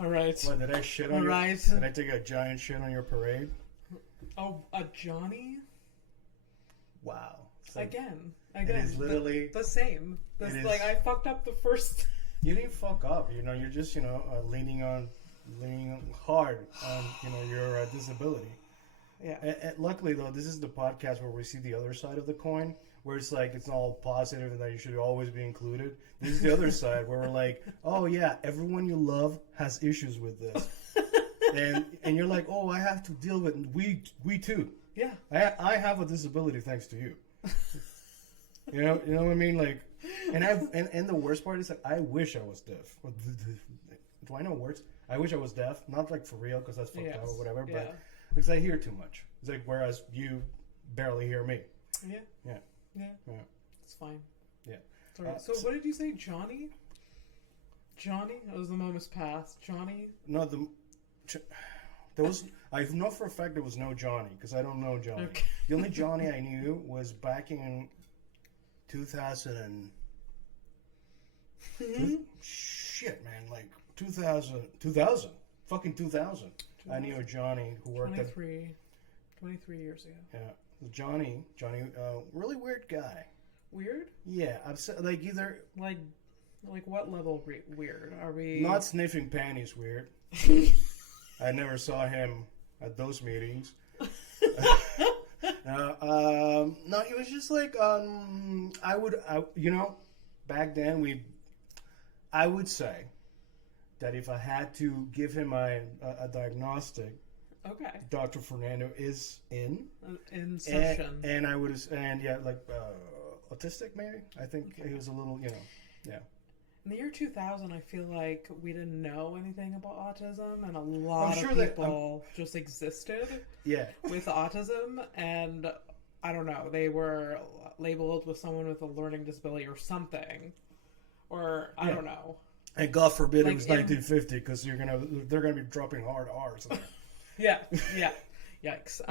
All right. What, did I shit on All your... right. Did I take a giant shit on your parade? Oh, a Johnny? Wow. Again. It is literally... The same. Like, I fucked up the first... You didn't fuck up. You know, you're just, leaning hard on, your disability. Yeah. And luckily, though, this is the podcast where we see the other side of the coin, where it's like it's all positive and that you should always be included. This is the other side where we're like, oh yeah, everyone you love has issues with this, and you're like, oh, I have to deal with we too. Yeah. I have a disability thanks to you. You know what I mean? Like, and the worst part is that I wish I was deaf. Do I know words? I wish I was deaf, not like for real because that's fucked up or whatever, but because I hear too much. It's like whereas you barely hear me. Yeah. Yeah. Yeah. Yeah. It's fine. Yeah. It's all right. So what did you say, Johnny? Johnny? That was the moment's past. Johnny? No, there was. I know for a fact there was no Johnny because I don't know Johnny. Okay. The only Johnny I knew was back in 2000 and shit, man, like 2000, fucking 2000. I knew a Johnny who worked 23 years ago. Yeah, Johnny, really weird guy. Weird? Yeah, like either like what level weird are we? Not sniffing panties weird. I never saw him at those meetings. No, he was just like back then I would say that if I had to give him a diagnostic, okay, Dr. Fernando is in session, and I would autistic maybe. I think he was a little, yeah. In the year 2000, I feel like we didn't know anything about autism, and a lot of people just existed with autism, and I don't know, they were labeled with someone with a learning disability or something, or I don't know. And God forbid it was 1950 because they're gonna be dropping hard R's in there. yeah, yikes.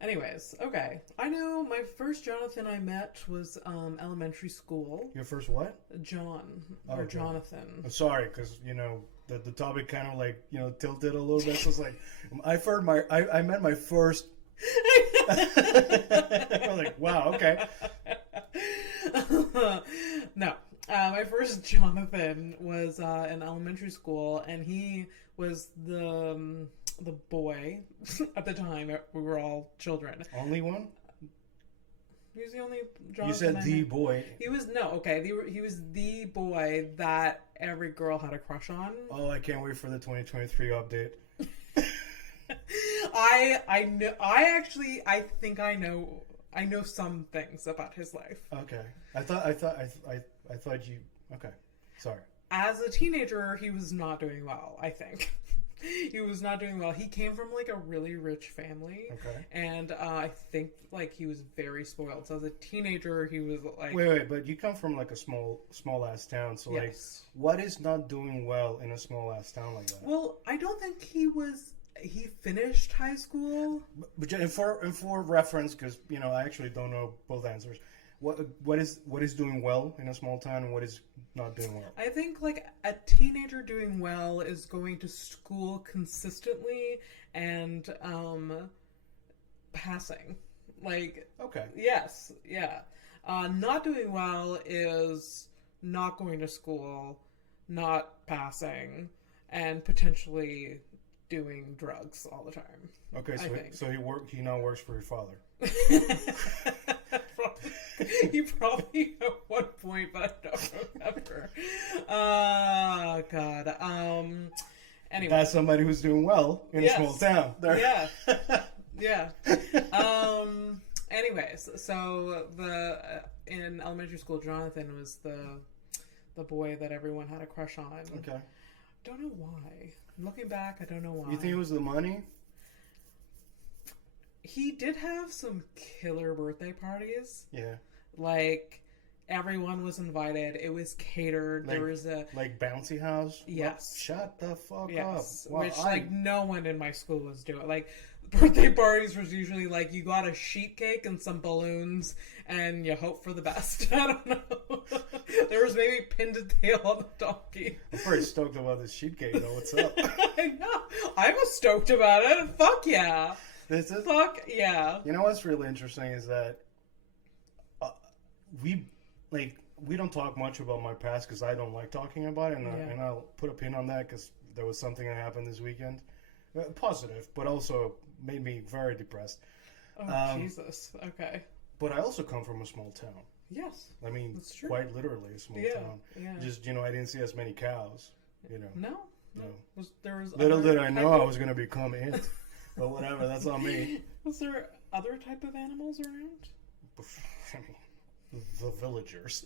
Anyways, okay. I know my first Jonathan I met was elementary school. Your first what? John. Or Jonathan. I'm sorry, because, the topic kind of like, tilted a little bit. So it's like, I met my first... I'm like, wow, okay. No. My first Jonathan was in elementary school, and he was the boy at the time. We were all children. Only one? He was the only Jonathan. You said the boy. He was he was the boy that every girl had a crush on. Oh, I can't wait for the 2023 update. I think I know some things about his life. Okay. I thought you... Okay. Sorry. As a teenager, he was not doing well, I think. He was not doing well. He came from like a really rich family. Okay. And I think like he was very spoiled. So as a teenager, he was like... Wait, but you come from like a small ass town. So like, what is not doing well in a small ass town like that? Well, I don't think he finished high school. But and for reference, because I actually don't know both answers. What is doing well in a small town and what is not doing well? I think like a teenager doing well is going to school consistently and passing. Like, okay. Yes, yeah. Not doing well is not going to school, not passing, and potentially doing drugs all the time. Okay, so he now works for your father. He probably at one point, but I don't remember. Oh God. Anyway, that's somebody who's doing well in a small town. Yeah. Yeah. Anyways, so in elementary school, Jonathan was the boy that everyone had a crush on. Okay. Don't know why. Looking back, I don't know why. You think it was the money? He did have some killer birthday parties. Yeah. Like, everyone was invited. It was catered. There was a... Like bouncy house? Yes. Shut the fuck up. Wow, which, no one in my school was doing. Like, birthday parties was usually, like, you got a sheet cake and some balloons, and you hope for the best. I don't know. There Or maybe pinned a tail on the donkey. I'm pretty stoked about this sheet cake, though. What's up? I know. I'm stoked about it. Fuck yeah. Fuck yeah. You know what's really interesting is that we don't talk much about my past because I don't like talking about it, and I'll put a pin on that because there was something that happened this weekend. Positive, but also made me very depressed. Oh, Jesus. Okay. But I also come from a small town. Yes. I mean, quite literally a small town. Yeah. Just, I didn't see as many cows, No. Little did I know I was going to become it. But whatever, that's on me. Was there other type of animals around? I mean, the villagers.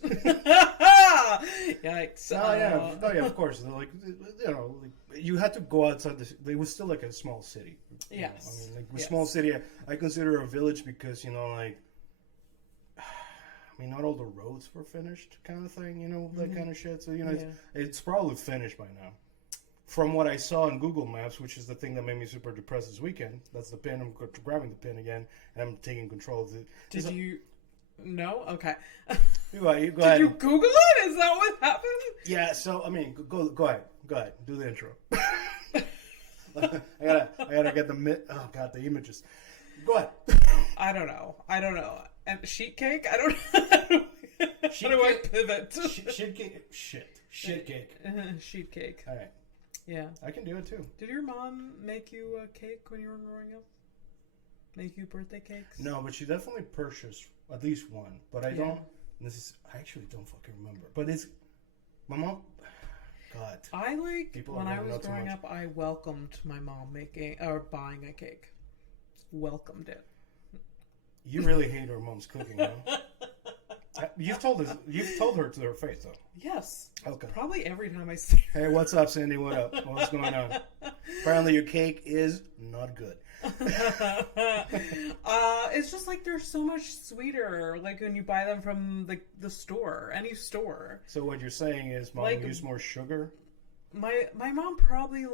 Yikes. Oh yeah, of course. Like, you had to go outside it was still like a small city. Yes. I mean, like, small city, I consider a village because, not all the roads were finished kind of thing, that kind of shit. So, it's probably finished by now. From what I saw on Google Maps, which is the thing that made me super depressed this weekend, that's the pin. I'm grabbing the pin again, and I'm taking control of it. Did you... No? Okay. Go ahead. Did you Google it? Is that what happened? Yeah, so, go ahead. Do the intro. I gotta get the images. Go ahead. I don't know. And sheet cake? I don't know. How do I pivot? Sheet cake. Shit cake. Sheet cake. All right. Yeah. I can do it too. Did your mom make you a cake when you were growing up? Make you birthday cakes? No, but she definitely purchased at least one. But I don't. I actually don't fucking remember. But it's my mom. God. When I was growing up, I welcomed my mom buying a cake. Welcomed it. You really hate her mom's cooking, huh? You've told her to her face, though. Yes. Okay. Probably every time I see her. Hey, what's up, Cindy? What up? What's going on? Apparently your cake is not good. It's just like they're so much sweeter, like when you buy them from the store, any store. So what you're saying is mom used more sugar? My mom probably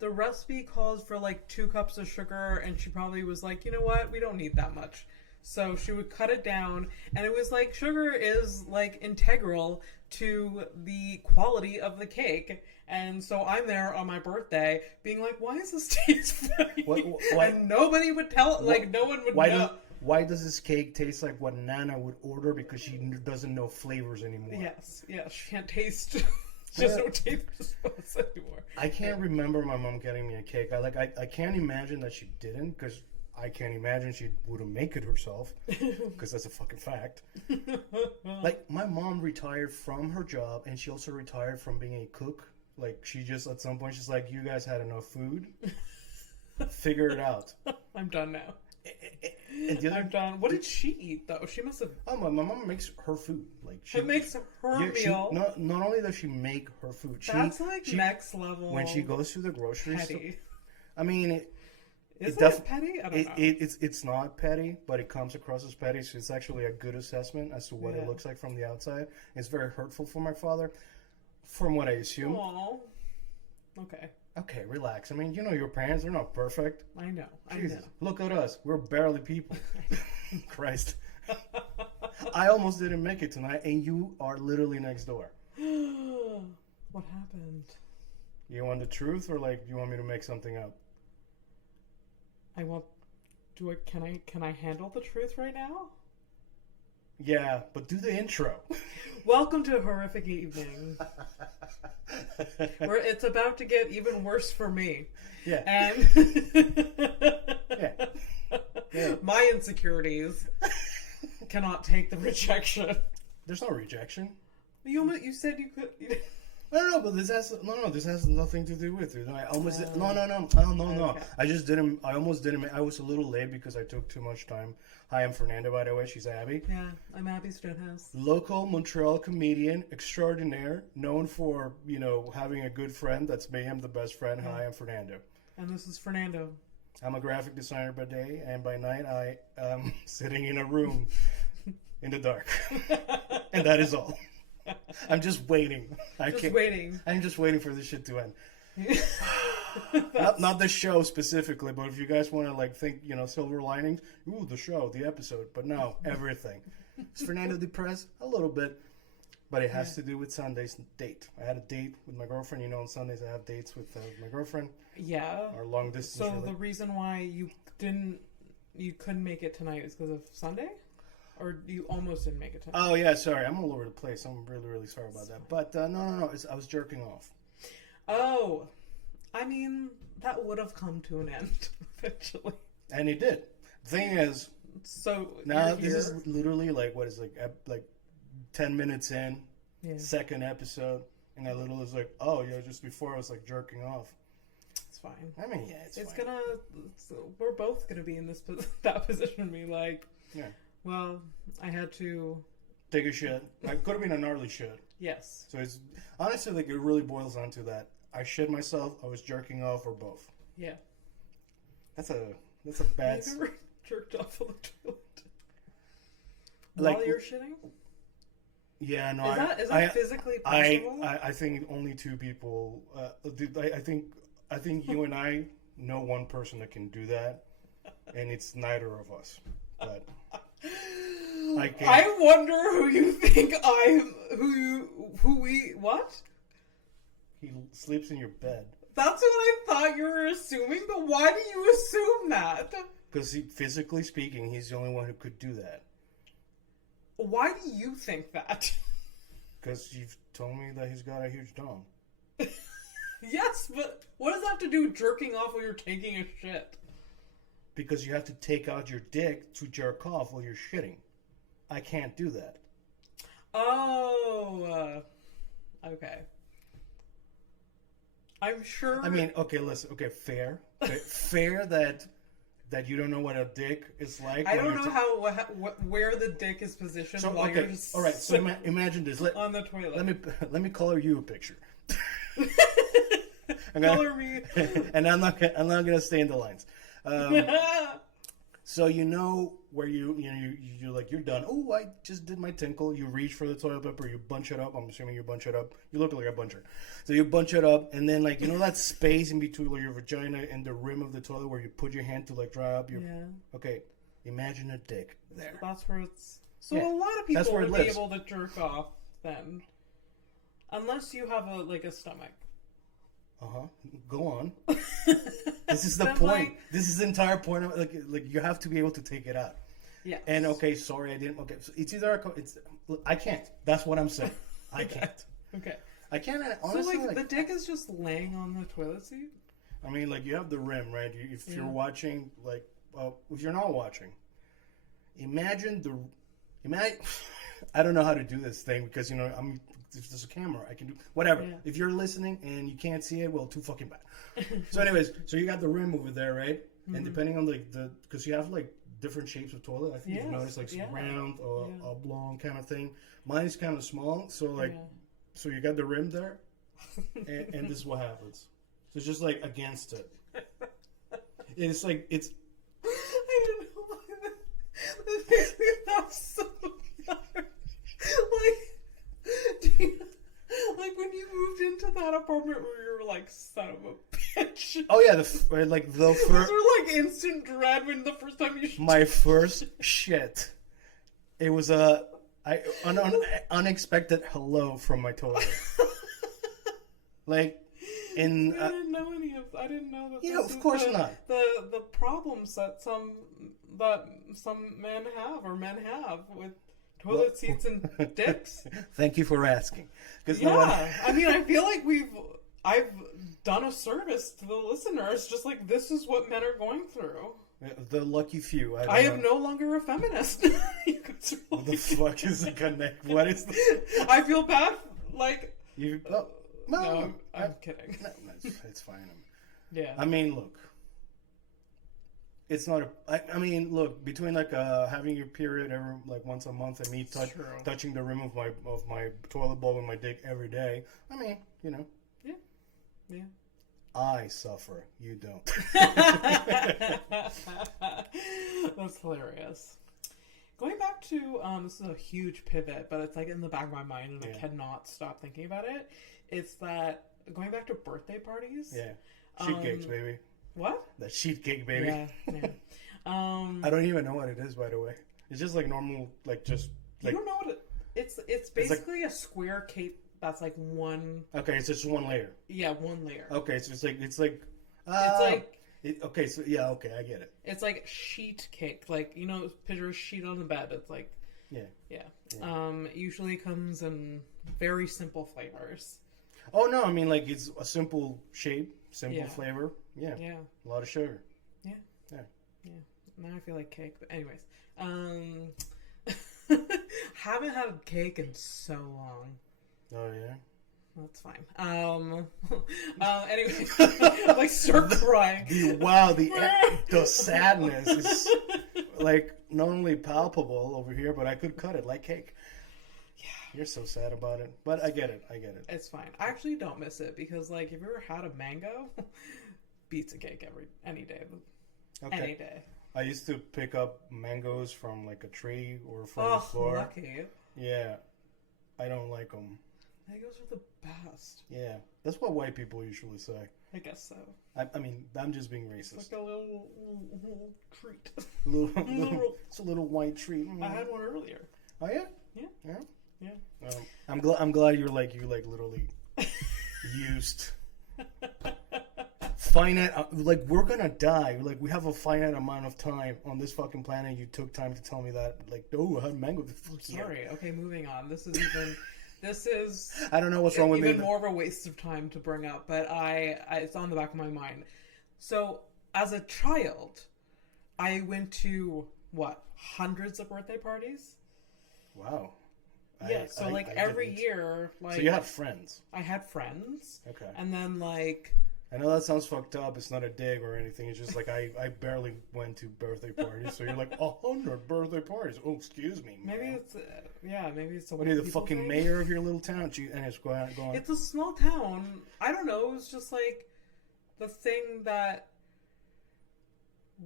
the recipe calls for 2 cups of sugar, and she probably was like, you know what, we don't need that much. So she would cut it down, and it was sugar is integral to the quality of the cake. And so I'm there on my birthday being like, why is this taste funny? And nobody would tell, no one would know. Why does this cake taste like what Nana would order because she doesn't know flavors anymore? Yes, she can't taste. Just no taste buds anymore. I can't remember my mom getting me a cake. I can't imagine that she didn't, because I can't imagine she wouldn't make it herself, because that's a fucking fact. My mom retired from her job, and she also retired from being a cook. She just, at some point, she's like, you guys had enough food. Figure it out. I'm done now. I'm done. What did she eat, though? She must have... Oh, my mom makes her food. She makes her meal. Not only does she make her food, that's next level. When she goes to the grocery store... I mean... Is it petty? I don't know. It's not petty, but it comes across as petty, so it's actually a good assessment as to what it looks like from the outside. It's very hurtful for my father, from what I assume. Aww. Okay. Okay, relax. I mean, your parents, they're not perfect. I know. Jesus, look at us. We're barely people. Christ. I almost didn't make it tonight, and you are literally next door. What happened? You want the truth, or you want me to make something up? Can I handle the truth right now? Yeah, but do the intro. Welcome to a horrific evening. Where it's about to get even worse for me. Yeah. And yeah. My insecurities cannot take the rejection. There's no rejection. You said you could... No, but this has nothing to do with it. I almost no. Okay. I almost didn't. I was a little late because I took too much time. Hi, I'm Fernando, by the way. She's Abby. Yeah, I'm Abby Stonehouse. Local Montreal comedian extraordinaire, known for having a good friend. That's me. I'm the best friend. Yeah. Hi, I'm Fernando. And this is Fernando. I'm a graphic designer by day, and by night I am sitting in a room in the dark, and that is all. I'm just waiting. I'm just waiting for this shit to end. not the show specifically, but if you guys want to think, silver linings, the show, the episode, but no, everything. Is Fernando depressed? A little bit. But it has to do with Sunday's date. I had a date with my girlfriend. On Sundays I have dates with my girlfriend. Yeah. Our long distance. So the reason why you couldn't make it tonight is because of Sunday? Or you almost didn't make it tonight? Oh, yeah, sorry. I'm all over the place. I'm really, really sorry about that. But no. I was jerking off. Oh. I mean, that would have come to an end eventually. And it did. The thing is... So now this is literally like 10 minutes in, second episode, and I literally was like, oh yeah, just before I was like jerking off. It's fine. I mean, yeah, it's fine. We're both gonna be in that position. Be like, yeah. Well, I had to take a shit. I could have been a gnarly shit. Yes. So it's honestly like it really boils down to that. I shit myself. I was jerking off, or both. Yeah. That's a bad. Have you ever jerked off on the toilet while you're shitting? Yeah, no. Is that physically possible? I think only two people. I think you and I know one person that can do that, and it's neither of us. But I wonder who you think what? He sleeps in your bed. That's what I thought you were assuming, but why do you assume that? Because physically speaking, he's the only one who could do that. Why do you think that? Because you've told me that he's got a huge dong. Yes, but what does that have to do with jerking off while you're taking a shit? Because you have to take out your dick to jerk off while you're shitting. I can't do that. Oh, okay. I'm sure. I mean, okay, listen. Okay, fair. Okay, fair that you don't know what a dick is like. I don't know where the dick is positioned. So, while you're just all right. So imagine this. On the toilet. Let me color you a picture. Color me. And I'm not gonna stay in the lines. So where you're like you're done. Oh, I just did my tinkle. You reach for the toilet paper. You bunch it up. I'm assuming you bunch it up. You look like a buncher. So you bunch it up, and then like that space in between like your vagina and the rim of the toilet where you put your hand to like dry up your. Yeah. Okay, imagine a dick there. That's where it's. So a lot of people would be able to jerk off then, unless you have a stomach. Go on. This is the point. This is the entire point of like you have to be able to take it out. Yeah. And okay, sorry, I didn't. Okay, so it's either I can't. That's what I'm saying. I can't. Okay. I can't. Honestly, so the dick is just laying on the toilet seat. I mean, like you have the rim, right? If you're watching, if you're not watching, imagine. I don't know how to do this thing because if there's a camera, I can do whatever. Yeah. If you're listening and you can't see it, well, too fucking bad. So, anyways, so you got the rim over there, right? Mm-hmm. And depending on because you have different shapes of toilet. I think you've noticed round or oblong kind of thing. Mine is kind of small, so so you got the rim there, and this is what happens. So it's just against it. It's like it's. I don't know why this makes me laugh so hard. When you moved into that apartment where you were like, son of a bitch. Oh yeah, the first. Those were instant dread when the first time you. My first shit. It was an unexpected hello from my toilet. I didn't know any of. I didn't know that. Yeah, of course not. The problems that some men have with toilet seats and dicks. Thank you for asking. I mean, I feel like I've done a service to the listeners. Just this is what men are going through. The lucky few. I am no longer a feminist. What the fuck is the connect? What is I feel bad. You. Oh, no, I'm kidding. No, it's fine. Yeah. I mean, look. It's not I mean, look, between having your period every once a month and me touching the rim of my toilet bowl with my dick every day. I mean, Yeah. I suffer. You don't. That's hilarious. Going back to this is a huge pivot, but it's in the back of my mind and I cannot stop thinking about it. It's that going back to birthday parties. Yeah. Sheet cakes, baby. What? That sheet cake, baby. Yeah. I don't even know what it is, by the way. It's just normal, just you don't know what It's basically like, a square cake that's like one. Okay, it's just one layer. Yeah, one layer. Okay, so it's like. Okay, so yeah, okay, I get it. It's like sheet cake, like picture a sheet on the bed. It's like yeah. Usually comes in very simple flavors. Oh no, I mean like it's a simple shape, simple flavor. Yeah, a lot of sugar. Yeah. Now I feel like cake, but anyways, haven't had cake in so long. Oh yeah. That's fine. Anyway, like start crying. The sadness is like not only palpable over here, but I could cut it like cake. Yeah, you're so sad about it, but I get it. It's fine. I actually don't miss it because, like, have you ever had a mango? Beats a cake any day. Okay. Any day. I used to pick up mangoes from like a tree or from the floor. Lucky. Yeah, I don't like them. Mangoes are the best. Yeah, that's what white people usually say. I guess so. I mean, I'm just being racist. It's like a little treat. It's a little white treat. I had one earlier. Oh yeah? Yeah. I'm glad you literally used finite. Like we're gonna die. Like we have a finite amount of time on this fucking planet. You took time to tell me that. Like, oh, I had mango. Sorry. Okay, moving on. This is I don't know what's wrong with me. Even more of a waste of time to bring up, but it's on the back of my mind. So, as a child, I went to hundreds of birthday parties. Wow. Yeah, every year, like. So you had friends. I had friends. Okay. And then I know that sounds fucked up. It's not a dig or anything. It's just like I barely went to birthday parties. So you're like 100 birthday parties. Oh, excuse me. Maybe it's maybe it's. What are you, the fucking thing? Mayor of your little town? Anyways, go on. It's a small town. I don't know. It was just like the thing that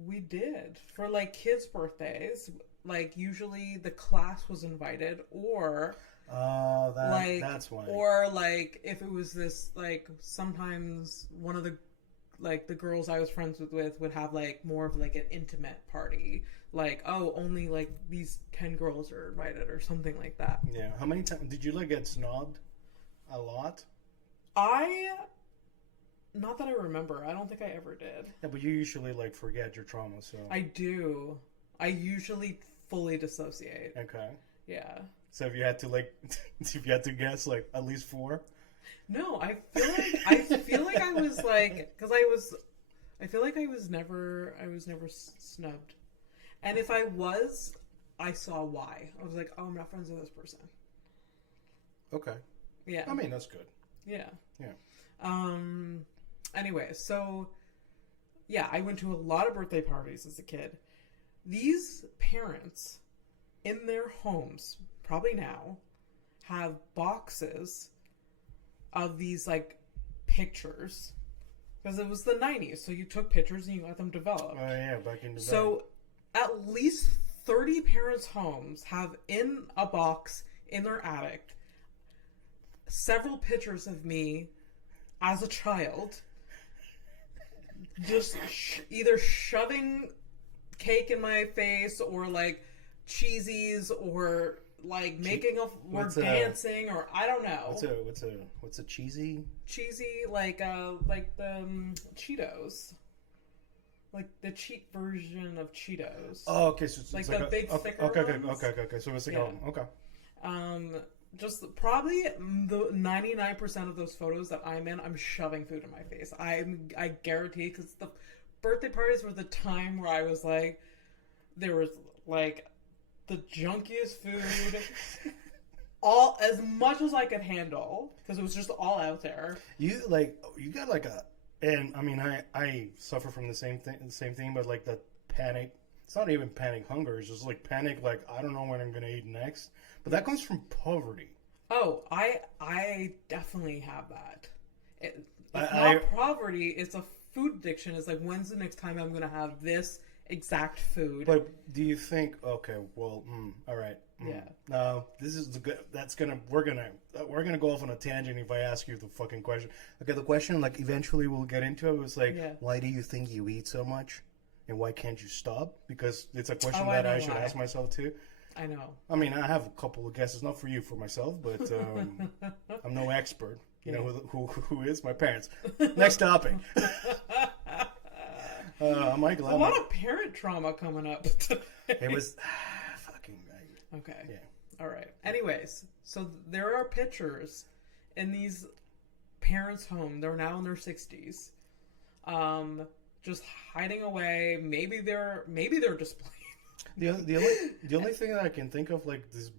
we did for like kids' birthdays. Like usually the class was invited, or. That's why. Or like if it was this like sometimes one of the girls I was friends with would have like more of like an intimate party. Like, oh, only like these 10 girls are invited or something like that. Yeah. How many times did you like get snobbed? A lot? Not that I remember. I don't think I ever did. Yeah, but you usually like forget your trauma, so I do. I usually fully dissociate. Okay. Yeah. So if you had to guess like at least 4? No, I feel like I was like, because I feel like I was never snubbed, and if I was, I saw why. I was like, oh, I'm not friends with this person. Okay. Yeah. I mean, that's good. Yeah. Yeah. Anyway, so yeah, I went to a lot of birthday parties as a kid. These parents in their homes, probably now, have boxes of these like pictures, because it was the 90s, so you took pictures and you let them develop. Oh yeah, back in the day. So at least 30 parents' homes have in a box in their attic several pictures of me as a child just either shoving cake in my face or like cheesies or like making dancing or I don't know. What's a cheesy like the Cheetos, like the cheap version of Cheetos. Oh, okay. So it's like the big thicker ones. Okay. So it's like okay. Just probably the 99% of those photos that I'm in, I'm shoving food in my face. I guarantee, because the birthday parties were the time where I was like, there was like the junkiest food, all as much as I could handle, because it was just all out there. You got like and I mean I suffer from the same thing, but like the panic. It's not even panic hunger. It's just like panic, like I don't know when I'm gonna eat next. But that comes from poverty. Oh, I definitely have that. It's not poverty. It's a food addiction. It's like, when's the next time I'm gonna have this exact food? But do you think? Okay, well, all right. Yeah. No, this is the good. We're gonna go off on a tangent if I ask you the fucking question. Okay, the question, like, eventually we'll get into it. Was like, why do you think you eat so much, and why can't you stop? Because it's a question that I should ask myself too. I know. I mean, I have a couple of guesses, not for you, for myself, but I'm no expert. You know who is? My parents. Next topic. Michael, a lot of parent trauma coming up today. It was fucking right. Okay. Yeah. All right. Anyways, so there are pictures in these parents' home. They're now in their 60s. Just hiding away. Maybe they're displaying. The only thing that I can think of, like this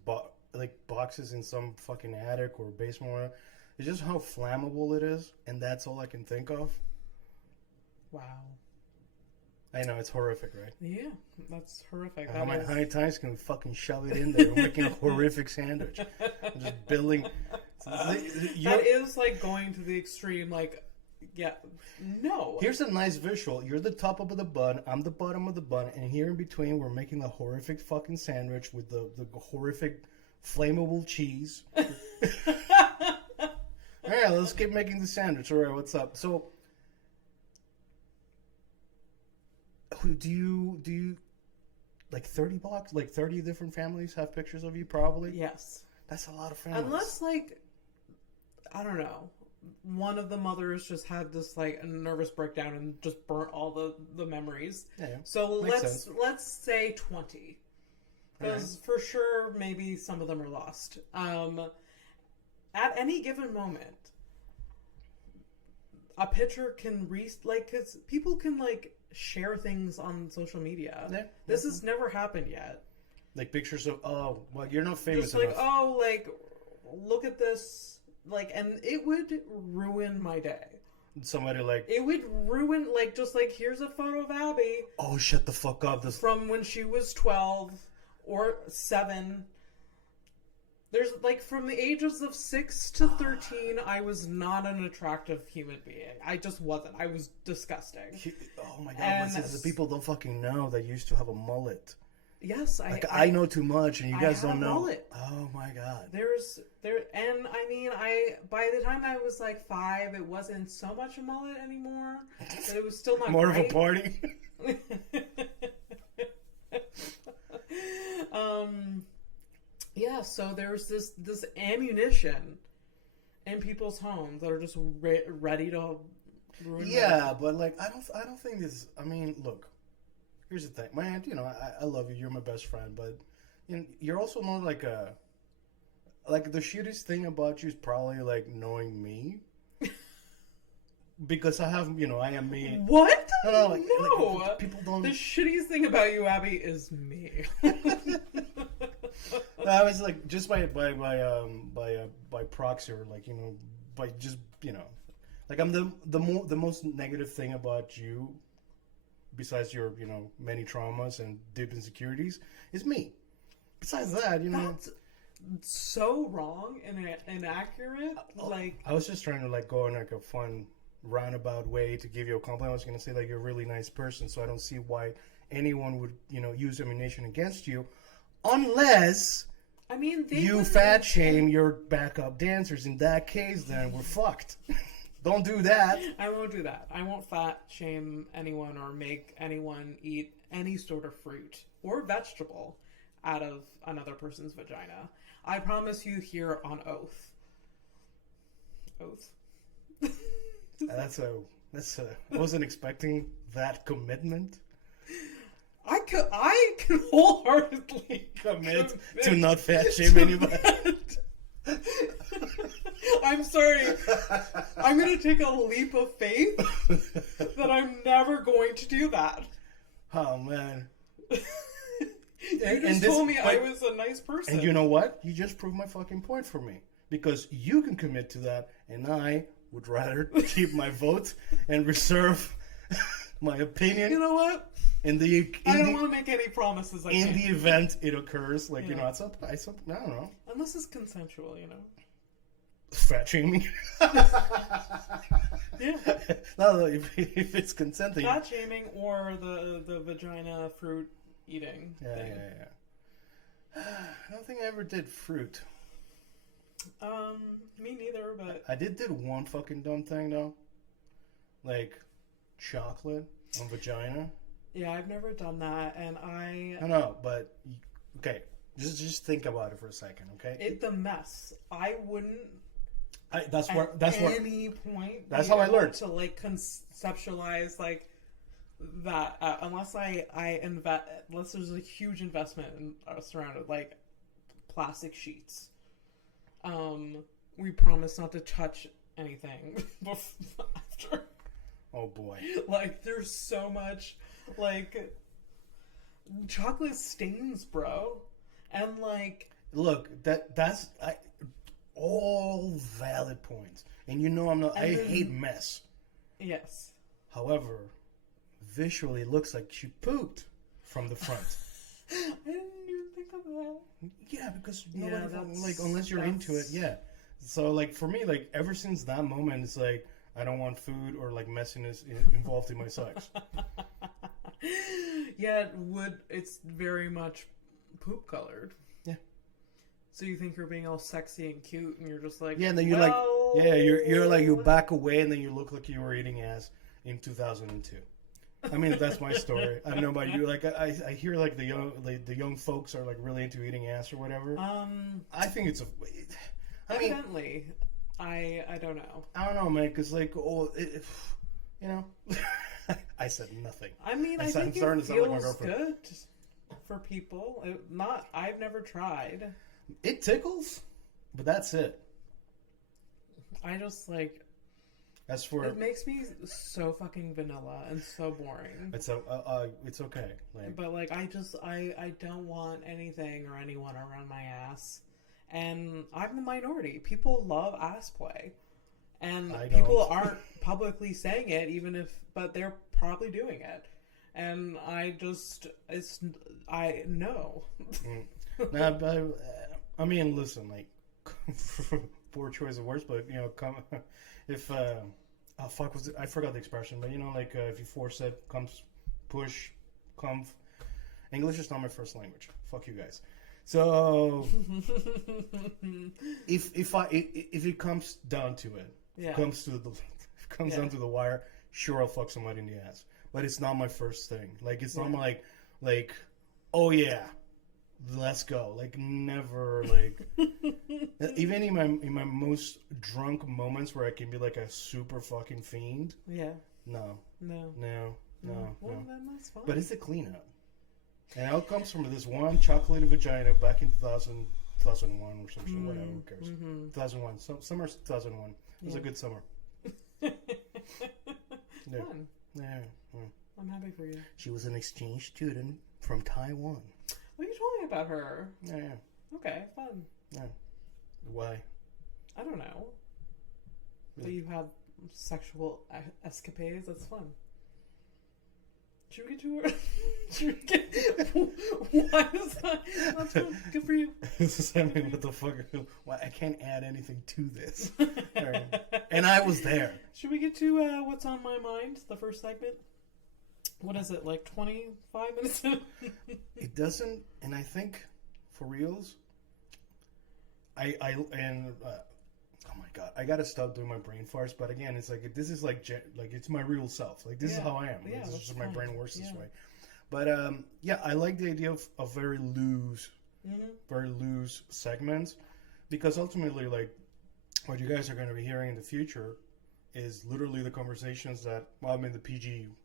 boxes in some fucking attic or basement, is just how flammable it is, and that's all I can think of. Wow. I know, it's horrific, right? Yeah, that's horrific. How many times can we fucking shove it in there? We're making a horrific sandwich. I'm just building. That is like going to the extreme, like, yeah, no. Here's a nice visual. You're the top of the bun, I'm the bottom of the bun, and here in between, we're making the horrific fucking sandwich with the horrific flammable cheese. Alright, let's keep making the sandwich. Alright, what's up? So, do you like 30 blocks? Like 30 different families have pictures of you, probably? Yes. That's a lot of families. Unless, like, I don't know, one of the mothers just had this, like, a nervous breakdown and just burnt all the memories. Yeah. So let's say 20. Because for sure, maybe some of them are lost. At any given moment, a picture can because people can, like, share things on social media. Yeah. This has never happened yet. Like pictures of, oh, well, you're not famous just like, enough. Oh, like, look at this. Like, and it would ruin my day. Somebody like... It would ruin, like, just like, here's a photo of Abby. Oh, shut the fuck up. From when she was 12 or 7. There's, like, from the ages of 6 to 13, I was not an attractive human being. I just wasn't. I was disgusting. Oh my god, the people don't fucking know that you used to have a mullet. Yes, I know too much, and you guys don't know. Mullet. Oh my god. And I mean, by the time I was like 5, it wasn't so much a mullet anymore, but it was still not more great. Of a party. Yeah. So there's this ammunition in people's homes that are just ready to ruin. Yeah, but like I don't think this. I mean, look. Here's the thing, man. You know, I love you. You're my best friend, but you're also not like the shittiest thing about you is probably like knowing me, because I have, I am me. What? No. Like, people don't. The shittiest thing about you, Abby, is me. I was like just by proxy, or like by just like I'm the most negative thing about you. Besides your, many traumas and deep insecurities, is me. Besides that, That's so wrong and inaccurate. Like, I was just trying to like go in like a fun roundabout way to give you a compliment. I was going to say like you're a really nice person, so I don't see why anyone would, use ammunition against you, unless you fat shame your backup dancers. In that case, then we're fucked. Don't do that. I won't do that. I won't fat shame anyone or make anyone eat any sort of fruit or vegetable out of another person's vagina. I promise you here on oath. Oath. I wasn't expecting that commitment. I can wholeheartedly commit to not fat shame anybody. I'm sorry. I'm going to take a leap of faith that I'm never going to do that. Oh, man. You just told me I was a nice person. And you know what? You just proved my fucking point for me. Because you can commit to that, and I would rather keep my vote and reserve my opinion. You know what? I don't want to make any promises. In the event it occurs, like, it's up, I don't know. Unless it's consensual, Fat shaming. Yeah. No, if it's consenting. Fat shaming or the vagina fruit eating thing. Yeah. I don't think I ever did fruit. Me neither, but... I did one fucking dumb thing, though. Like, chocolate on vagina. Yeah, I've never done that, and I... No, but... Okay, Just think about it for a second, okay? It's a mess. I wouldn't. That's any point. That's how I learned to like conceptualize like that unless unless there's a huge investment surrounded like plastic sheets. We promise not to touch anything after. Oh boy! Like there's so much like chocolate stains, bro, and like look that's all valid points, and I hate mess. Yes. However, visually, it looks like she pooped from the front. I didn't even think of that. Yeah, because nobody unless you're into it, yeah. So like for me, like ever since that moment, it's like I don't want food or like messiness involved in my sex. Yeah, it's very much poop colored. Yeah. So you think you're being all sexy and cute, and you're just like, yeah, and then you're you back away, and then you look like you were eating ass in 2002. I mean, that's my story. I don't know about you. Like, I hear like the young folks are like really into eating ass or whatever. I think it's evidently, I don't know. I don't know, man. Because like, I said nothing. I mean, I think it feels good for people. I've never tried. It tickles, but that's it. I just like. It makes me so fucking vanilla and so boring. It's okay. But like, I don't want anything or anyone around my ass, and I'm the minority. People love ass play, and people aren't publicly saying it, but they're probably doing it, and I know. Nah, but I mean, listen, like, poor choice of words, but if I forgot the expression, but like if you force it, comes push, come. English is not my first language. Fuck you guys. So if it comes down to it, down to the wire, sure I'll fuck somebody in the ass, but it's not my first thing. Like it's not my like oh yeah. Let's go. Like never. Like even in my most drunk moments where I can be like a super fucking fiend. Yeah. No. Well, then that's fine. But it's the cleanup, and it all comes from this one chocolatey vagina back in 2001 or some shit. Whatever. Who cares? 2001. Summer 2001. It was a good summer. Yeah. Fun. Yeah. I'm happy for you. She was an exchange student from Taiwan. Well, you told me about her. Yeah. Okay, fun. Yeah. Why? I don't know. Really? But you have sexual escapades. That's fun. Should we get to her? Why is that? That's fun. Good for you. I mean, what the fuck? Why I can't add anything to this. Right. And I was there. Should we get to what's on my mind? The first segment. What is it, like 25 minutes? It doesn't, and I think, for reals, oh my god, I gotta stop doing my brain farts, but again, it's like, this is like it's my real self. Like, this is how I am. Like, this is just my brain works this way. But, I like the idea of very loose segments, because ultimately, like, what you guys are going to be hearing in the future is literally the conversations that, the PG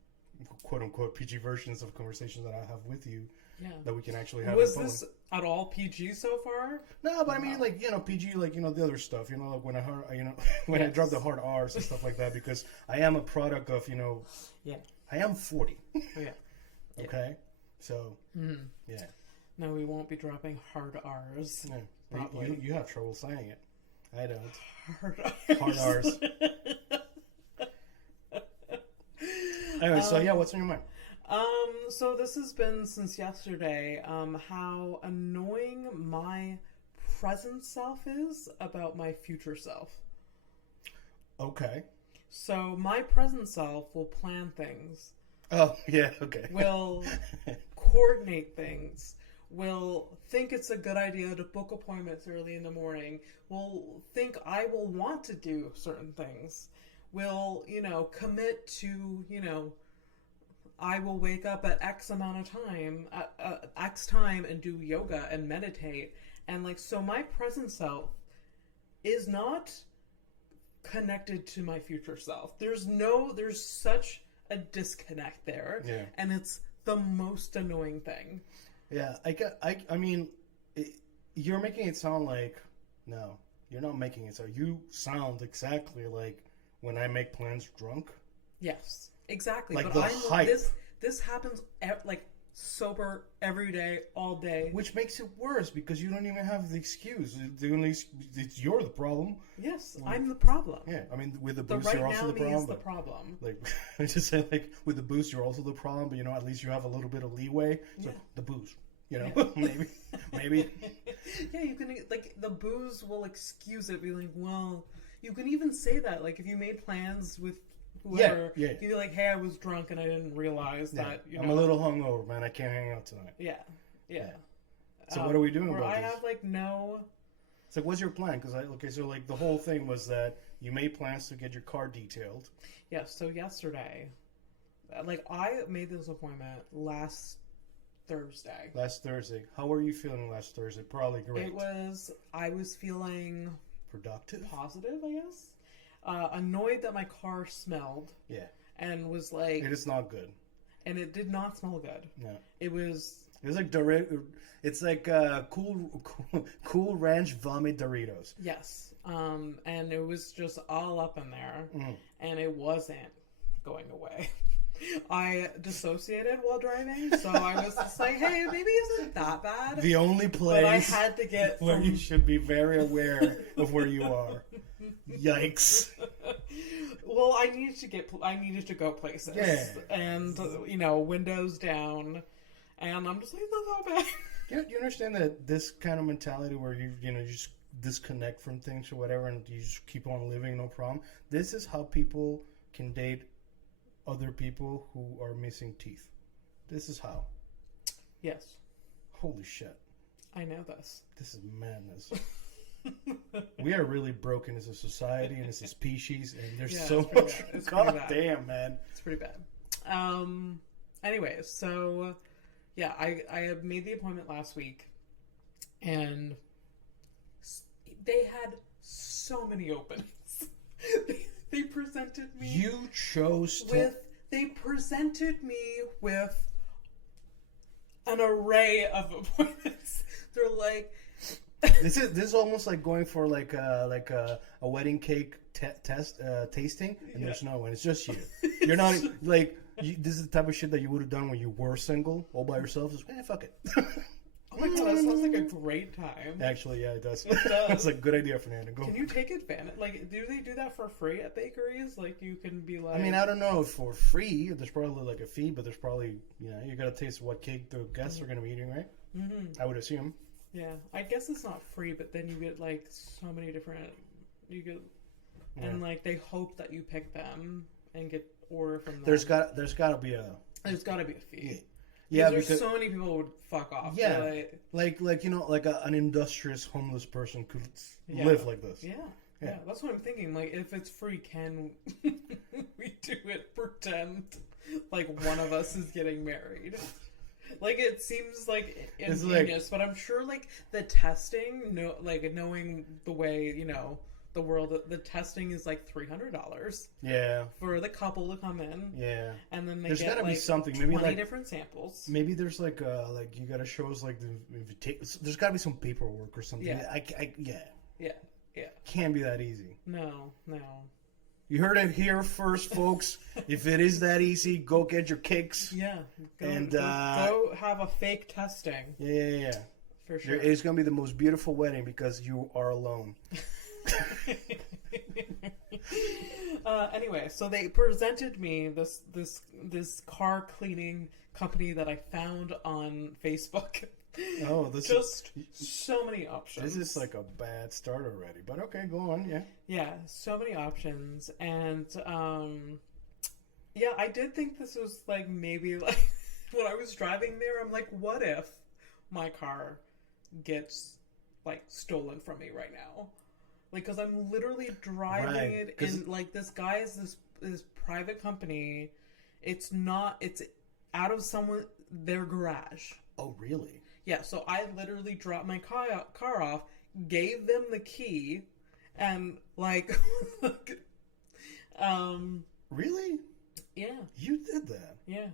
quote-unquote PG versions of conversations that I have with you that we can actually have. Was this at all PG so far? No, but I mean, like, PG, like, the other stuff, like when I drop the hard R's and stuff like that, because I am a product of, I am 40. Yeah. Okay? So, yeah. No, we won't be dropping hard R's. Yeah. You have trouble saying it. I don't. Hard R's. Anyway, so what's on your mind? So this has been since yesterday, how annoying my present self is about my future self. Okay. So my present self will plan things. Oh, yeah, okay. Will coordinate things. Will think it's a good idea to book appointments early in the morning. Will think I will want to do certain things. Will, commit to, I will wake up at X amount of time, X time, and do yoga and meditate. And like, so my present self is not connected to my future self. There's such a disconnect there. Yeah. And it's the most annoying thing. Yeah. I mean, you're making it sound like, no, you're not making it sound. You sound exactly like when I make plans drunk. Yes, exactly. Like but the hype. This happens like sober every day, all day. Which makes it worse because you don't even have the excuse. You're the problem. Yes, I'm the problem. Yeah, I mean, with the boost, you're also the problem. Is the problem. Like, I just said, like, with the boost, you're also the problem, but, you know, at least you have a little bit of leeway. So, the booze, you know, maybe. Yeah, you can, like, the booze will excuse it, be like, well, you can even say that, like, if you made plans with whoever, you'd be like, hey, I was drunk and I didn't realize that, you know. I'm a little hungover, man, I can't hang out tonight. Yeah. So what are we doing about this? I have, like, no... It's like, what's your plan? Because, so, like, the whole thing was that you made plans to get your car detailed. Yeah, so yesterday, like, I made this appointment last Thursday. How were you feeling last Thursday? Probably great. I was feeling... Productive? Positive, I guess. Annoyed that my car smelled. Yeah. And was like... It is not good. And it did not smell good. No. It was like it's like cool Ranch vomit Doritos. Yes. And it was just all up in there. And it wasn't going away. I dissociated while driving, so I was just like, hey, maybe it isn't that bad. The only place I had to get where you should be very aware of where you are. Yikes. Well, I needed to go places. Yeah. And, you know, windows down. And I'm just like, that's not bad. You understand that this kind of mentality where you just disconnect from things or whatever and you just keep on living, no problem. This is how people can date other people who are missing teeth. This is how. Yes. Holy shit. I know this. This is madness. We are really broken as a society and as a species, and there's so much. God damn, man. It's pretty bad. Anyways, so yeah, I made the appointment last week, and they had so many openings. They presented me. You chose to. They presented me with an array of appointments. They're like. This is almost like going for like a wedding cake tasting, and there's no one. It's just you. You're not like this is the type of shit that you would have done when you were single, all by yourself. Just fuck it. Oh my god, that sounds like a great time. Actually, yeah, it does. That's a good idea, Fernando. Go. Can you take advantage? Like, do they do that for free at bakeries? Like, you can be like... I mean, I don't know if for free. There's probably like a fee, but there's probably, you know, you gotta taste what cake the guests are gonna be eating, right? Mm-hmm. I would assume. Yeah, I guess it's not free, but then you get like so many different... And like, they hope that you pick them and get order from them. There's gotta be a... There's gotta be a fee. Yeah, because so many people would fuck off. Yeah, like you know, like an industrious homeless person could live like this. Yeah, that's what I'm thinking. Like, if it's free, can we do it? Pretend like one of us is getting married. Like, it seems like ingenious, but I'm sure like the testing, knowing the way, you know, the world, the testing is like $300. Yeah. For the couple to come in. Yeah. And then there's gotta be something. Maybe 20 different samples. Maybe there's like you gotta show us like there's gotta be some paperwork or something. Yeah. Yeah. Can't be that easy. No. You heard it here first, folks. If it is that easy, go get your kicks. Yeah. Go have a fake testing. Yeah. For sure. It's gonna be the most beautiful wedding because you are alone. Anyway, so they presented me this car cleaning company that I found on Facebook. Oh, this just so many options. This is like a bad start already, but okay, go on. Yeah, so many options, and I did think this was like maybe like when I was driving there, I'm like, what if my car gets like stolen from me right now? Like, because I'm literally driving it in, like, this guy is this private company. It's out of their garage. Oh, really? Yeah, so I literally dropped my car off, gave them the key, and like, really? Yeah. You did that? Yeah.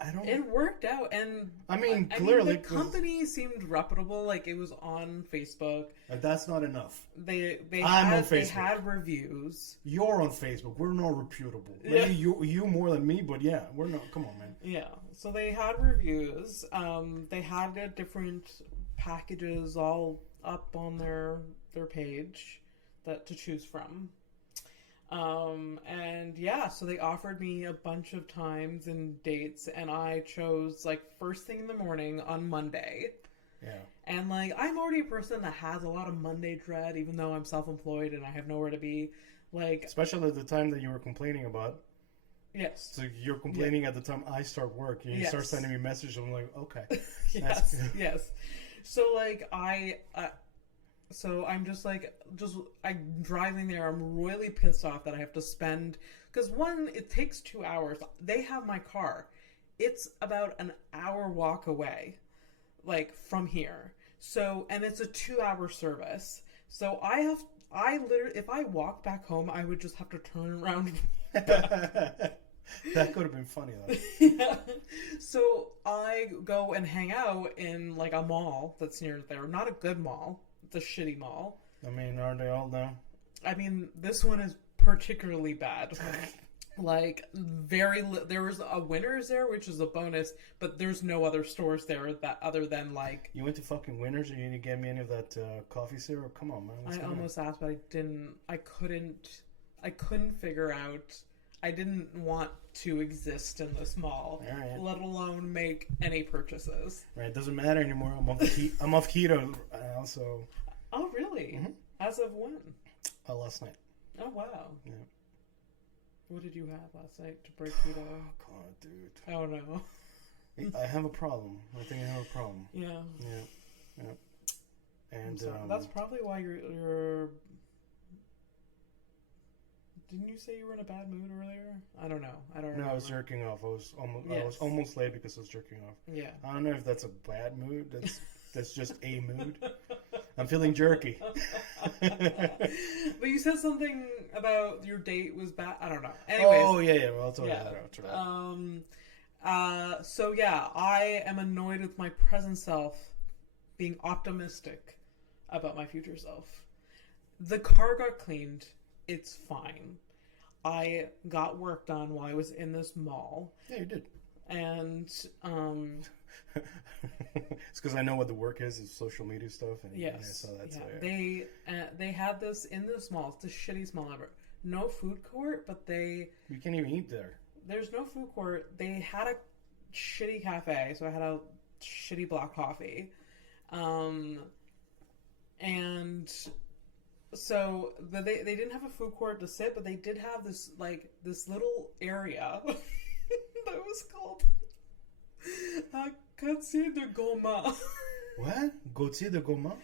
I don't. It worked out, and I mean, clearly the company seemed reputable. Like it was on Facebook. That's not enough. They had reviews. You're on Facebook. We're not reputable. Maybe you more than me, but yeah, we're not. Come on, man. Yeah. So they had reviews. They had different packages all up on their page to choose from. And yeah, so they offered me a bunch of times and dates, and I chose like first thing in the morning on Monday. Yeah. And like, I'm already a person that has a lot of Monday dread, even though I'm self-employed and I have nowhere to be. Like, especially at the time that you were complaining about. Yes. So you're complaining at the time I start work. You start sending me messages. I'm like, okay. Yes. So like so I'm I'm driving there. I'm really pissed off that I have to spend, because one, it takes 2 hours. They have my car. It's about an hour walk away, like from here. So, and it's a 2-hour service. So I literally, if I walk back home, I would just have to turn around. That could have been funny though. Yeah. So I go and hang out in like a mall that's near there. Not a good mall. It's a shitty mall. I mean, aren't they all now? I mean, this one is particularly bad. Like, there was a Winners there, which is a bonus, but there's no other stores there that other than like... You went to fucking Winners and you didn't get me any of that coffee syrup? Come on, man. I almost asked, but I didn't. I couldn't figure out... I didn't want to exist in this mall, let alone make any purchases. Right, it doesn't matter anymore. I'm off keto now, so... Oh, really? Mm-hmm. As of when? Last night. Oh, wow. Yeah. What did you have last night to break keto? Oh, God, dude. Oh, no. I have a problem. I think I have a problem. Yeah. Yeah. And that's probably why you're... Didn't you say you were in a bad mood earlier? I don't know. I don't remember. No, I was jerking off. I was almost late because I was jerking off. Yeah. I don't know if that's a bad mood. That's just a mood. I'm feeling jerky. But you said something about your date was bad. I don't know. Anyways. Oh, yeah. Well, I'll tell you that. So yeah, I am annoyed with my present self being optimistic about my future self. The car got cleaned. It's fine. I got work done while I was in this mall. Yeah, you did. And it's because I know what the work is. It's social media stuff. And yes, I saw that. Yeah. So, they had this in this mall. It's the shittiest mall ever. No food court, but you can't even eat there. There's no food court. They had a shitty cafe, so I had a shitty black coffee, and. So they didn't have a food court to sit, but they did have this little area that was called Quartier de Gourmand. What? Quartier de Gourmand?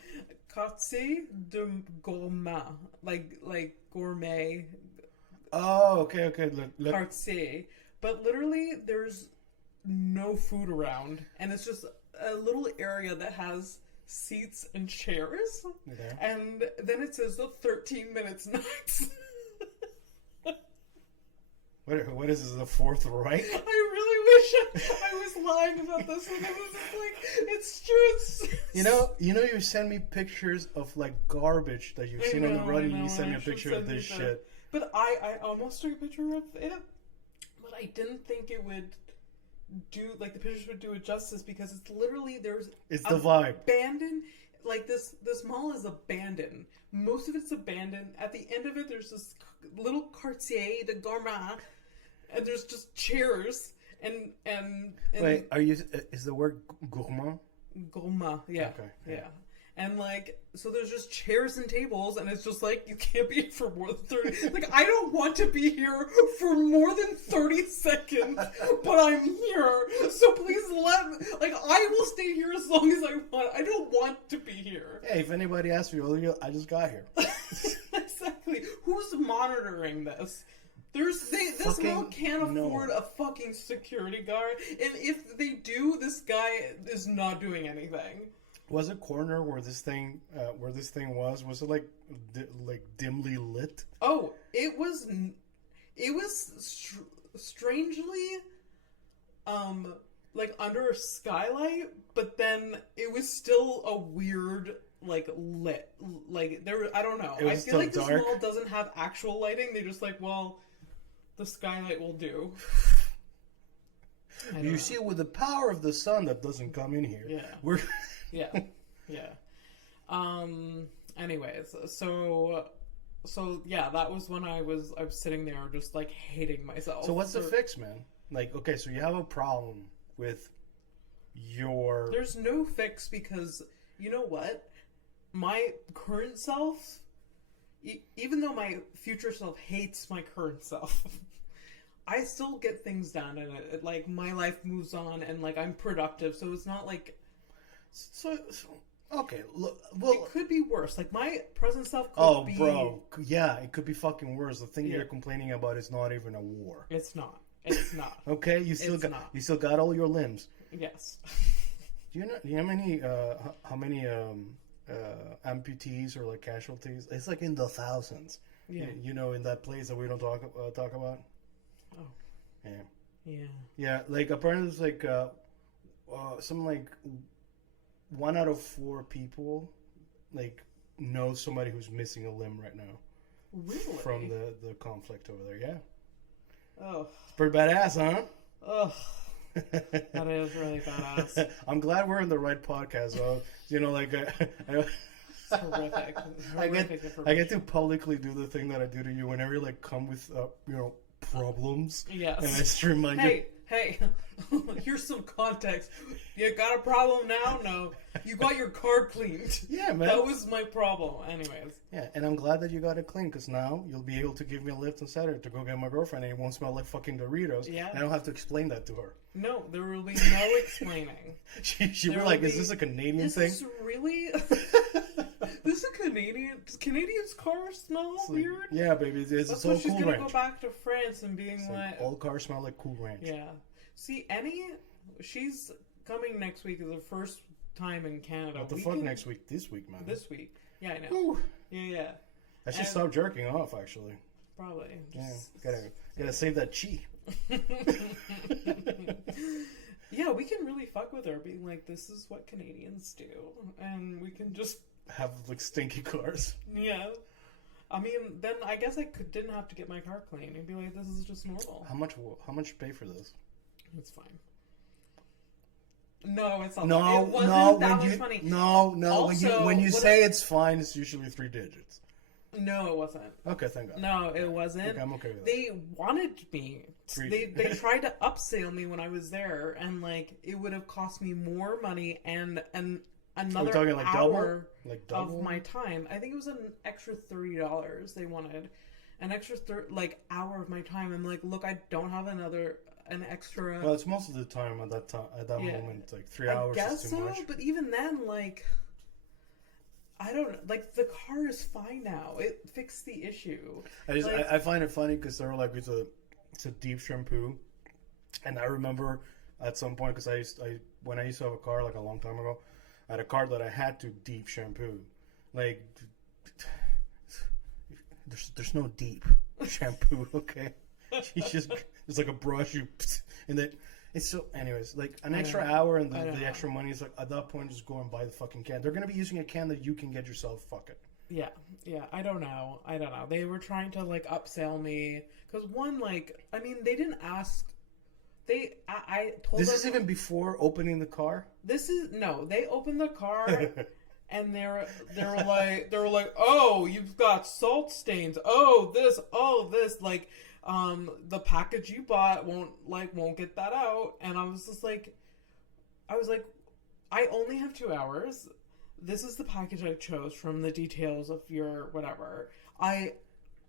Quartier de Gourmand, like gourmet. Oh, okay. Quartier, but literally there's no food around, and it's just a little area that has seats and chairs, and then it says the 13 minutes max. What is this, the Fourth Reich? I really wish I was lying about this one. It was just like, it's true. You send me pictures of like garbage that you've seen on the road, and you send me a picture of this shit. But I almost took a picture of it, but I didn't think it would the pictures would do it justice, because it's literally it's the vibe. Abandoned, like this mall is abandoned. Most of it's abandoned. At the end of it, there's this little Quartier de Gourmand, and there's just chairs and wait, is the word gourmand? Gourmand, yeah. Okay. Yeah. And so there's just chairs and tables, and it's just like, you can't be here for more than 30. Like, I don't want to be here for more than 30 seconds, but I'm here. So please I will stay here as long as I want. I don't want to be here. Hey, if anybody asks me, I just got here. Exactly. Who's monitoring this? This world can't afford a fucking security guard, and if they do, this guy is not doing anything. Was it corner where this thing was? Was it like dimly lit? Oh, it was strangely, like under a skylight, but then it was still a weird. Like lit, like there. I don't know. I feel like this mall doesn't have actual lighting. They're just like, well, the skylight will do. You see, with the power of the sun that doesn't come in here. Yeah, yeah. Anyways, so yeah, that was when I was sitting there just like hating myself. So what's the fix, man? Like, okay, so you have a problem with your. There's no fix because you know what. My current self, even though my future self hates my current self, I still get things done, and it like my life moves on, and like I'm productive. So it's not like okay. Look, well, it could be worse. Like my present self could be. Bro, yeah, it could be fucking worse. The thing you're complaining about is not even a war. It's not. It's not. Okay, you still got all your limbs. Yes. Do you know how many amputees or like casualties? It's like in the thousands. Yeah. You know, in that place that we don't talk about. Oh. Yeah. Yeah. Yeah. Like apparently, it's like some like 1 out of 4 people like know somebody who's missing a limb right now. Really? From the conflict over there. Yeah. Oh. It's pretty badass, huh? Oh. That is really badass. I'm glad we're in the right podcast, though. You know, like horrific. I get to publicly do the thing that I do to you whenever you like come with problems. Yes. And I just remind you. Hey, here's some context. You got a problem now? No. You got your car cleaned. Yeah, man. That was my problem. Anyways. Yeah, and I'm glad that you got it clean, because now you'll be able to give me a lift on Saturday to go get my girlfriend, and it won't smell like fucking Doritos. Yeah. And I don't have to explain that to her. No, there will be no explaining. she was like, is this a Canadian thing? Is this really... This is a Canadian... Does Canadians' cars smell weird? Yeah, baby. It's That's all what she's Cool gonna Ranch. Go back to France and being like... All cars smell like Cool Ranch. Yeah. See, she's coming next week is the first time in Canada. What the fuck next week? This week, man. This week. Yeah, I know. Whew. Yeah. I should stop jerking off, actually. Probably. Gotta save that chi. Yeah, we can really fuck with her, being like, this is what Canadians do. And we can just... have, like, stinky cars. Yeah. I mean, then I guess I didn't have to get my car cleaned. You'd be like, this is just normal. How much you pay for this? It's fine. No, it's not. No, it wasn't that much money. No. Also, when you say it's fine, it's usually 3 digits. No, it wasn't. Okay, thank God. No, it wasn't. Okay, I'm okay with that. They wanted me. They tried to upsell me when I was there, and like it would have cost me more money and another like hour double? of my time. I think it was an extra $30. They wanted an extra hour of my time. I'm like, look, I don't have an extra. Well, it's most of the time at that moment, like 3 hours is too much. But even then, like, I don't like the car is fine now. It fixed the issue. I find it funny because they're like it's a deep shampoo, and I remember at some point because when I used to have a car like a long time ago, I had a car that I had to deep shampoo. Like, there's no deep shampoo, okay? It's like a brush and then it's so. Anyways, like an extra hour and the extra money is like at that point just go and buy the fucking can. They're gonna be using a can that you can get yourself. Fuck it. Yeah. I don't know. They were trying to like upsell me because they didn't ask. I told them. This is even before opening the car. They opened the car. And they were like, oh, you've got salt stains. Oh, this, like, the package you bought won't get that out. And I was like, I only have 2 hours. This is the package I chose from the details of your whatever. I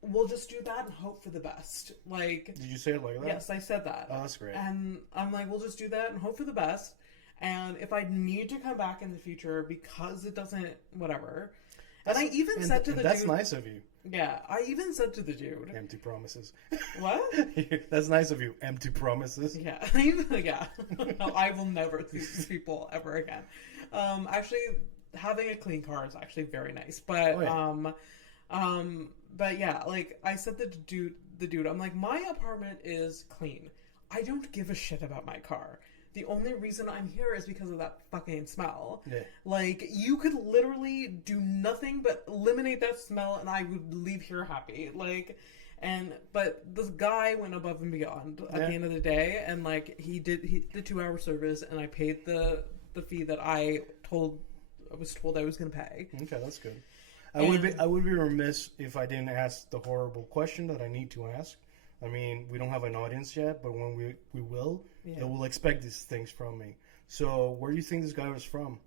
will just do that and hope for the best. Like, did you say it like that? Yes, I said that. Oh, that's great. And I'm like, we'll just do that and hope for the best. And if I need to come back in the future because it doesn't, whatever. And I even said to the dude... That's nice of you. Yeah, I even said to the dude... Empty promises. What? That's nice of you. Empty promises. Yeah. Yeah. I will never see these people ever again. Actually, having a clean car is actually very nice. But, but yeah, like, I said to the dude, I'm like, my apartment is clean. I don't give a shit about my car. The only reason I'm here is because of that fucking smell. Yeah. Like, you could literally do nothing but eliminate that smell and I would leave here happy. Like, but this guy went above and beyond at the end of the day, and like, he did the 2-hour service, and I paid the fee that I was told I was going to pay. Okay, that's good. I would be remiss if I didn't ask the horrible question that I need to ask. I mean, we don't have an audience yet, but when we will, they will expect these things from me. So, where do you think this guy was from?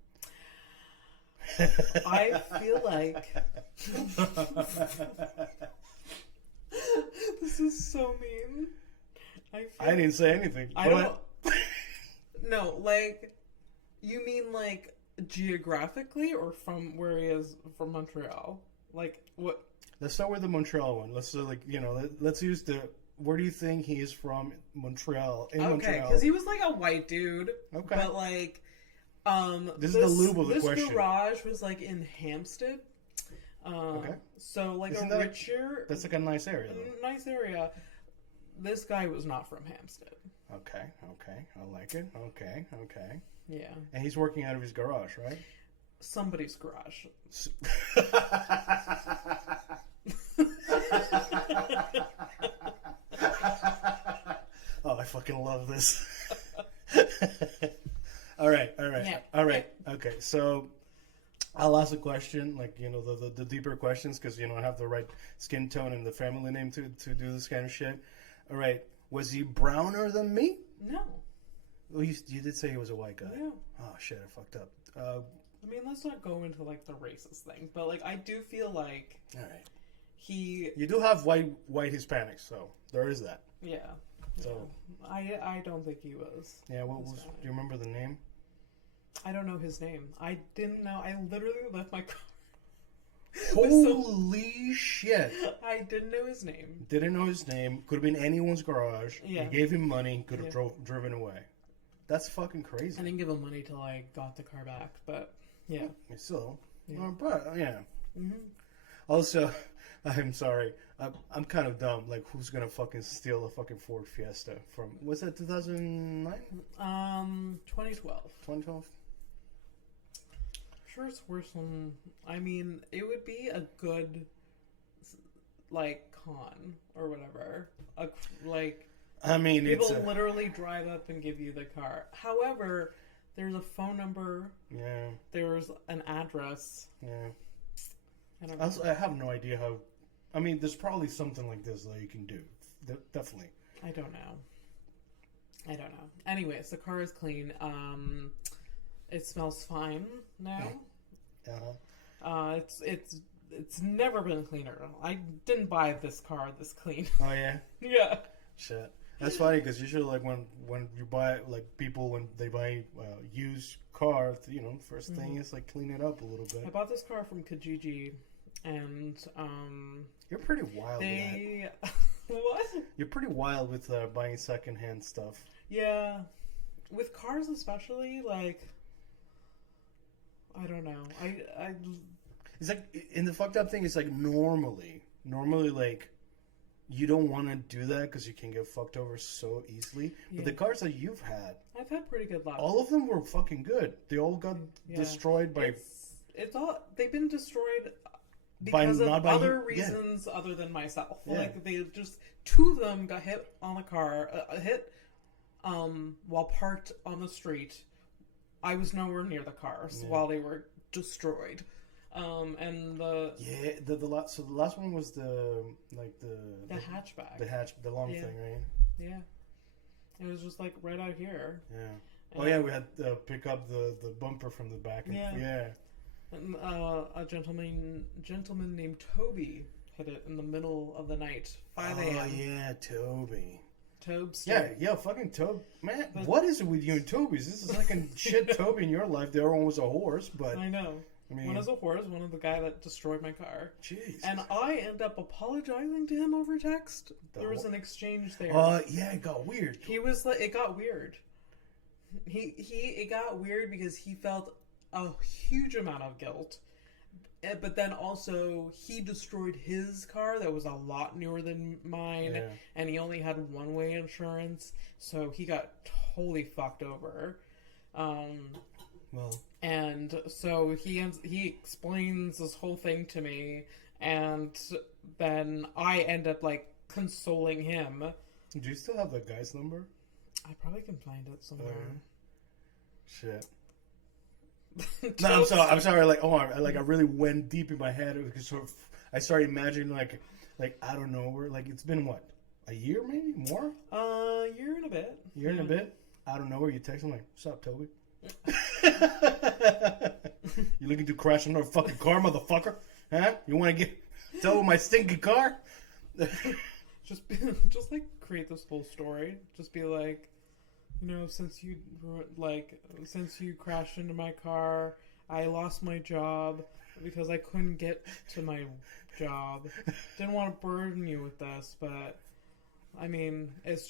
I feel like... This is so mean. I didn't say anything. I don't... No, like... You mean, like, geographically, or from where he is from Montreal? Like, what... Let's start with the Montreal one. Let's let's use the... Where do you think he is from? Montreal. Okay, because he was like a white dude. Okay. But like, this is the lube of the question. This garage was like in Hampstead. Okay. So like Isn't richer. That's like a nice area. Though. Nice area. This guy was not from Hampstead. Okay. I like it. Okay. Yeah. And he's working out of his garage, right? Somebody's garage. Oh, I fucking love this. All right. Yeah. All right. Okay, so I'll ask a question, like, the deeper questions, because, I have the right skin tone and the family name to do this kind of shit. All right. Was he browner than me? No. Well, you did say he was a white guy. Yeah. Oh, shit, I fucked up. I mean, let's not go into, like, the racist thing, but, like, I do feel like... All right. You do have white Hispanics, so there is that. Yeah. So I don't think he was. Yeah, do you remember the name? I don't know his name. I didn't know. I literally left my car. Holy shit. I didn't know his name. Didn't know his name. Could have been anyone's garage. Yeah. You gave him money. Could have driven away. That's fucking crazy. I didn't give him money till I got the car back, but yeah. Still. Yeah. But, yeah. Mm-hmm. Also... I'm sorry. I'm kind of dumb. Like, who's gonna fucking steal a fucking Ford Fiesta from... Was that 2009? 2012. 2012? Sure, it's worse than... I mean, it would be a good, like, con or whatever. I mean, people literally drive up and give you the car. However, there's a phone number. Yeah. There's an address. Yeah. I don't know. I have no idea how... I mean, there's probably something like this that you can do. Definitely. I don't know. Anyways, the car is clean. It smells fine now. It's never been cleaner. I didn't buy this car this clean. Oh, yeah? Yeah. Shit. That's funny, because usually, like, when you buy, like, people, when they buy used car, first thing is, like, clean it up a little bit. I bought this car from Kijiji, and, You're pretty wild with that. What? You're pretty wild with buying secondhand stuff. Yeah. With cars especially, like, I don't know. I It's like, and the fucked up thing is, like, normally, like, you don't want to do that because you can get fucked over so easily. Yeah. But the cars that you've had... I've had pretty good luck. All of them were fucking good. They all got destroyed by... It's all... They've been destroyed because of other reasons other than myself. Yeah. Like, they just... 2 of them got hit on the car... while parked on the street. I was nowhere near the cars while they were destroyed. And the last one was the hatchback, the long thing, right? Yeah, it was just like right out here. Yeah. We had to pick up the bumper from the back. And, a gentleman named Toby hit it in the middle of the night, 5 a.m. Oh yeah, Toby. Tobes. Yeah, fucking Toby. Man, what is it with you and Tobies? This is like a shit Toby in your life. The other one was a horse, but... I know. I mean, one is a horse, one is the guy that destroyed my car. Jesus. And I end up apologizing to him over text. There was an exchange there. Yeah, it got weird. He was like, it got weird. It got weird because he felt a huge amount of guilt. But then also, he destroyed his car that was a lot newer than mine, and he only had one-way insurance, so he got totally fucked over. And so he explains this whole thing to me, and then I end up, like, consoling him. Do you still have the guy's number? I probably can find it somewhere. Shit. No, I'm sorry. Like, I really went deep in my head. It was sort of, I started imagining, like I don't know, where, like, it's been what, a year maybe more? Year and a bit. Year and a bit. I don't know where you text him like, "What's up, Toby? You looking to crash another fucking car, motherfucker? Huh? You want to get towed my stinky car?" just like create this whole story. Just be like, you know, since you crashed into my car, I lost my job because I couldn't get to my job. Didn't want to burden you with this, but I mean, it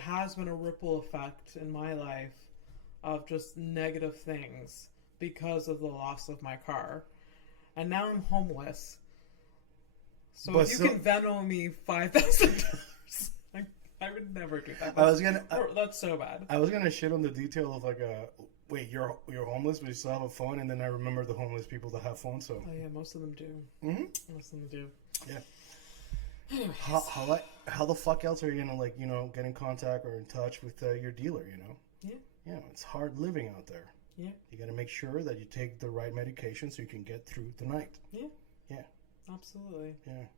has been a ripple effect in my life of just negative things because of the loss of my car. And now I'm homeless. So if you can Venmo me $5,000, I would never do that. That's so bad. I was gonna shit on the detail of like wait, you're homeless but you still have a phone, and then I remember the homeless people that have phones. So yeah, most of them do. Mm-hmm. Most of them do. Yeah. Anyways. How the fuck else are you gonna, like, you know, get in contact or in touch with your dealer? You know. Yeah. Yeah, it's hard living out there. Yeah. You got to make sure that you take the right medication so you can get through the night. Yeah. Yeah. Absolutely. Yeah.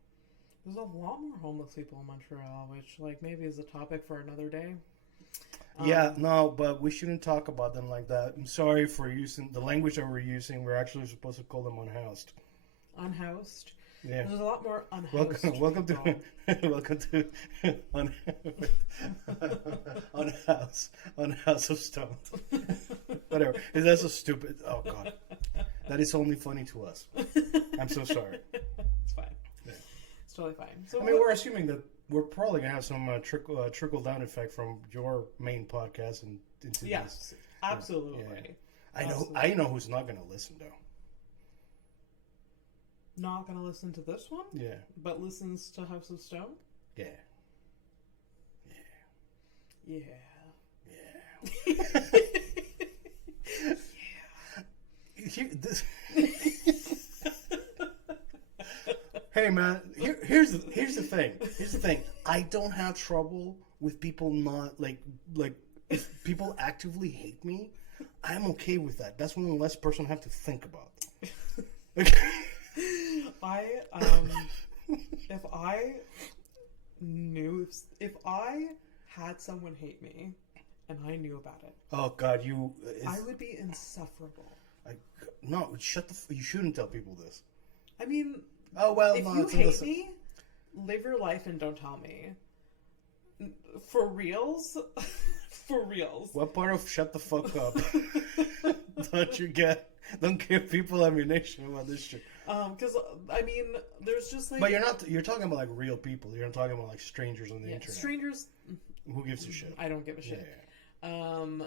There's a lot more homeless people in Montreal, which, like, maybe is a topic for another day. Yeah, no, but we shouldn't talk about them like that. I'm sorry for using the language that we're using. We're actually supposed to call them unhoused. Unhoused? Yeah. There's a lot more unhoused welcome to Unhouse of Stone. Whatever. That's so stupid. Oh God, that is only funny to us. I'm so sorry. It's fine. Yeah. It's totally fine. So I mean, we're assuming that we're probably gonna have some trickle down effect from your main podcast and into this. Yes, absolutely. Yeah. I know who's not gonna listen though. Not gonna listen to this one? Yeah. But listens to House of Stone? Yeah. Yeah. Yeah. Hey man, here's the thing. Here's the thing. I don't have trouble with people not like if people actively hate me, I'm okay with that. That's one less person I have to think about. If I had someone hate me and I knew about it, oh God, I would be insufferable. No, you shouldn't tell people this. I mean, if you hate me, live your life and don't tell me. For reals? For reals. What part of shut the fuck up don't you get? Don't give people ammunition about this shit. Because I mean, there's just like. But you're talking about like real people. You're not talking about like strangers on the internet. Strangers. Who gives a shit? I don't give a shit. Yeah.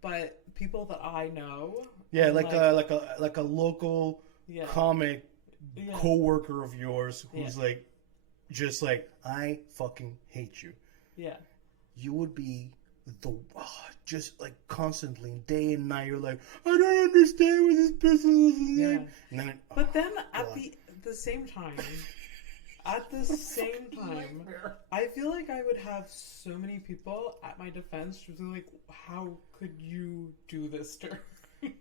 But people that I know. Yeah, like a local comic co-worker of yours who's like, just like, I fucking hate you. Yeah. You would be just like constantly, day and night, you're like, I don't understand what this person is. Yeah. And then but then at the same time, I feel like I would have so many people at my defense to be like, how could you do this to her?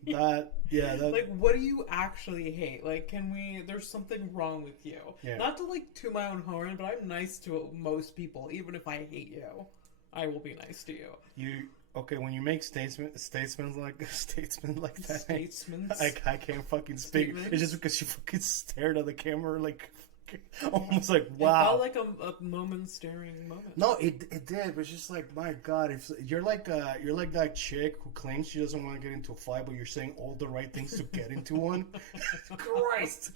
Like, what do you actually hate? Like, there's something wrong with you. Yeah. Not to like toot my own horn, but I'm nice to most people, even if I hate you. I will be nice to you. When you make statements like that. Statesmen. I can't fucking speak. It's just because you fucking stared at the camera like Almost like, wow. It felt like a moment-staring moment. No, it did. But it's just like, my God, if you're like that chick who claims she doesn't want to get into a fight, but you're saying all the right things to get into one. Christ.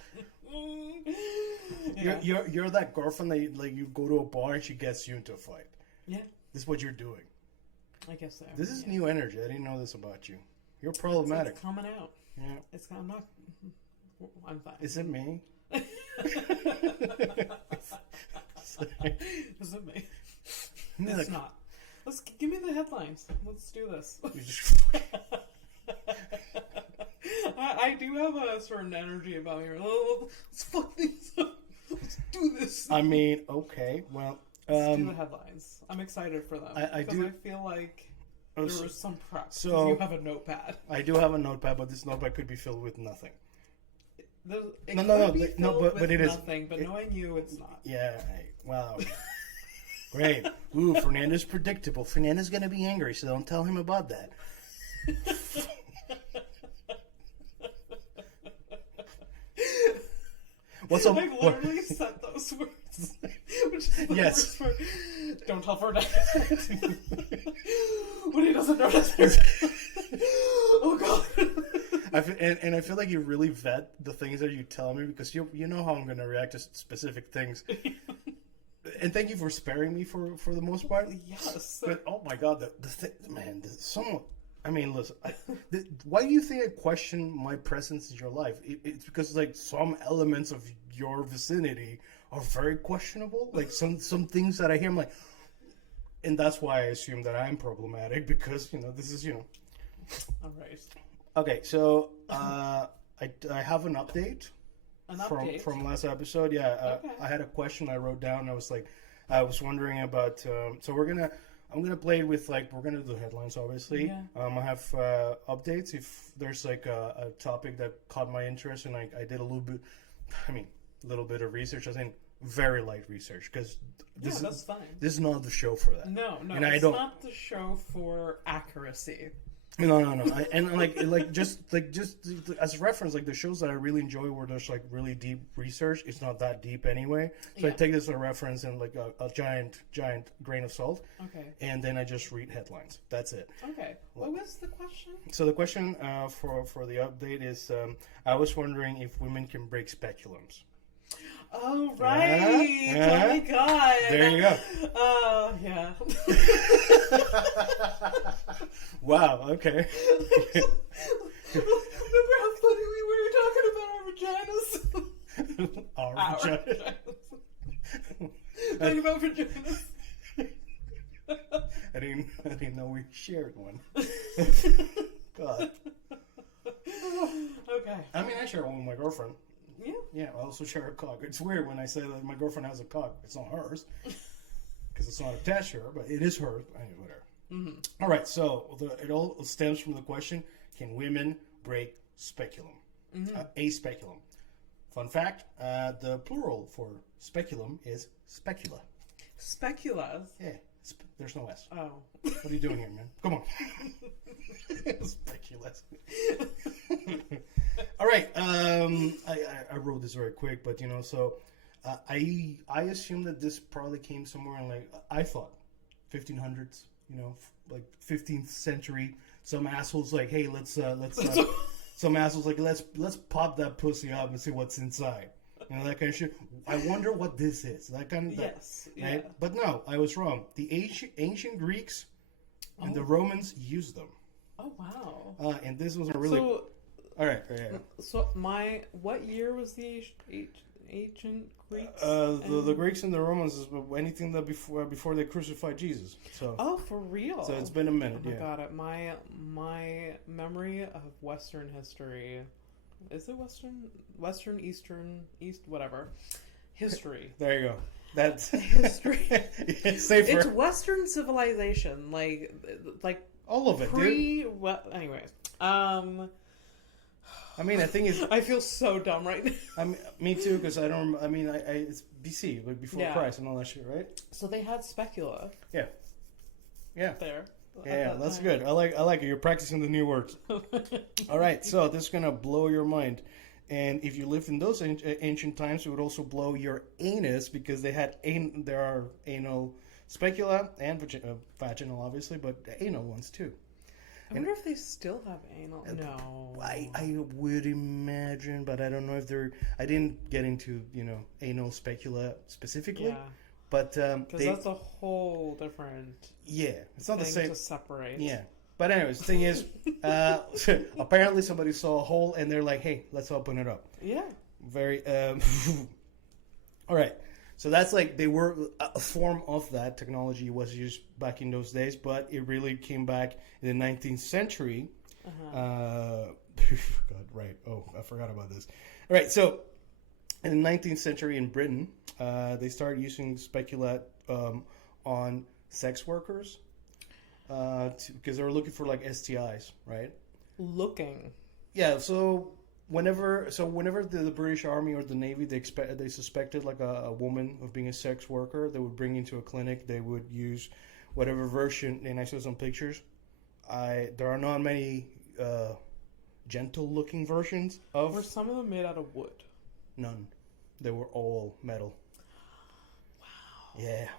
Yeah. You're that girlfriend that you go to a bar and she gets you into a fight. Yeah. This is what you're doing. I guess so. This is new energy. I didn't know this about you. You're problematic. It's coming out. Yeah. I'm fine. Is it me? Is it me? It's not. Give me the headlines. Let's do this. I do have a certain energy about me. Let's fuck things up. Let's do this. I mean, okay. Well, let's do the headlines. I'm excited for them. I feel like there was some prep. So you have a notepad. I do have a notepad, but this notepad could be filled with nothing. No, but it is nothing. But knowing you, it's not. Yeah. Wow. Great. Ooh, Fernando's predictable. Fernando's gonna be angry, so don't tell him about that. I literally said those words. Which is the worst word. Don't tell Fernando. When he doesn't notice. Oh God. I feel like you really vet the things that you tell me because you know how I'm going to react to specific things. And thank you for sparing me for the most part. Yes. But oh my God, the thing, man, someone. I mean, listen. Why do you think I question my presence in your life? It's because like some elements of your vicinity are very questionable. Like some things that I hear, I'm like, and that's why I assume that I'm problematic because this is All right. Okay, so I have an update. From last episode. Yeah, okay. I had a question I wrote down. I was wondering about. So I'm gonna play with we're gonna do the headlines, obviously. Yeah. I have updates if there's a topic that caught my interest, and I did a little bit of research. I think very light research because that's fine. This is not the show for that. No, and it's not the show for accuracy. No. Just as a reference, the shows that I really enjoy where there's really deep research. It's not that deep anyway. So I take this as a reference and a giant grain of salt. Okay. And then I just read headlines. That's it. Okay. What was the question? So the question for the update is, I was wondering if women can break speculums. Oh, right. Oh, my God. There you go. Oh, yeah. Wow, okay. Remember how funny we were talking about our vaginas? Our vaginas. Talking about vaginas. I didn't know we shared one. God. Okay. I mean, I share one with my girlfriend. Yeah. Yeah, I also share a cock. It's weird when I say that my girlfriend has a cock. It's not hers. Because it's not attached to her, but it is hers. Anyway, whatever. Mm-hmm. All right, so it all stems from the question, can women break speculum? Mm-hmm. A speculum. Fun fact, the plural for speculum is specula. Speculas? Yeah, there's no S. Oh. What are you doing here, man? Come on. Speculas. All right, I wrote this very quick, but so I assume that this probably came somewhere in I thought 1500s, 15th century. Some assholes hey, let's some assholes let's pop that pussy up and see what's inside. That kind of shit. I wonder what this is. That kind of yes, yeah. Right? But no, I was wrong. The ancient Greeks and the Romans used them. Oh wow! And this was a really all right. Yeah. So what year was the ancient Greeks? The Greeks and the Romans is anything that before they crucified Jesus. So. Oh, for real? So it's been a minute. Oh my God! My memory of Western history. Is it Western, Eastern, East, whatever. History. There you go. That's history. It's safer. It's Western civilization, like all of it. Anyways, I mean, I think it's. I feel so dumb right now. Me too, because I don't. I mean, it's BC, like before Christ and all that shit, right? So they had specula. Yeah. Yeah. There. Yeah, that's good. I like it. You're practicing the new words. All right, so this is gonna blow your mind. And if you lived in those ancient times, it would also blow your anus because there are anal specula and vaginal, obviously, but anal ones too. I wonder if they still have anal. No. I would imagine, but I don't know if they're... I didn't get into, anal specula specifically. Yeah. But because that's a whole different... Yeah. It's not the same... to separate. Yeah. But anyways, the thing is, apparently somebody saw a hole and they're like, hey, let's open it up. Yeah. Very, all right. So that's like, they were, a form of that technology was used back in those days, but it really came back in the 19th century. God, right. Oh, I forgot about this. All right. So in the 19th century in Britain, they started using specula on sex workers. Because they were looking for like STIs, right? Looking. Yeah. So whenever the British Army or the Navy they suspected like a woman of being a sex worker, they would bring into a clinic. They would use whatever version. And I saw some pictures. There are not many gentle looking versions of. Were some of them made out of wood? None. They were all metal. Wow. Yeah.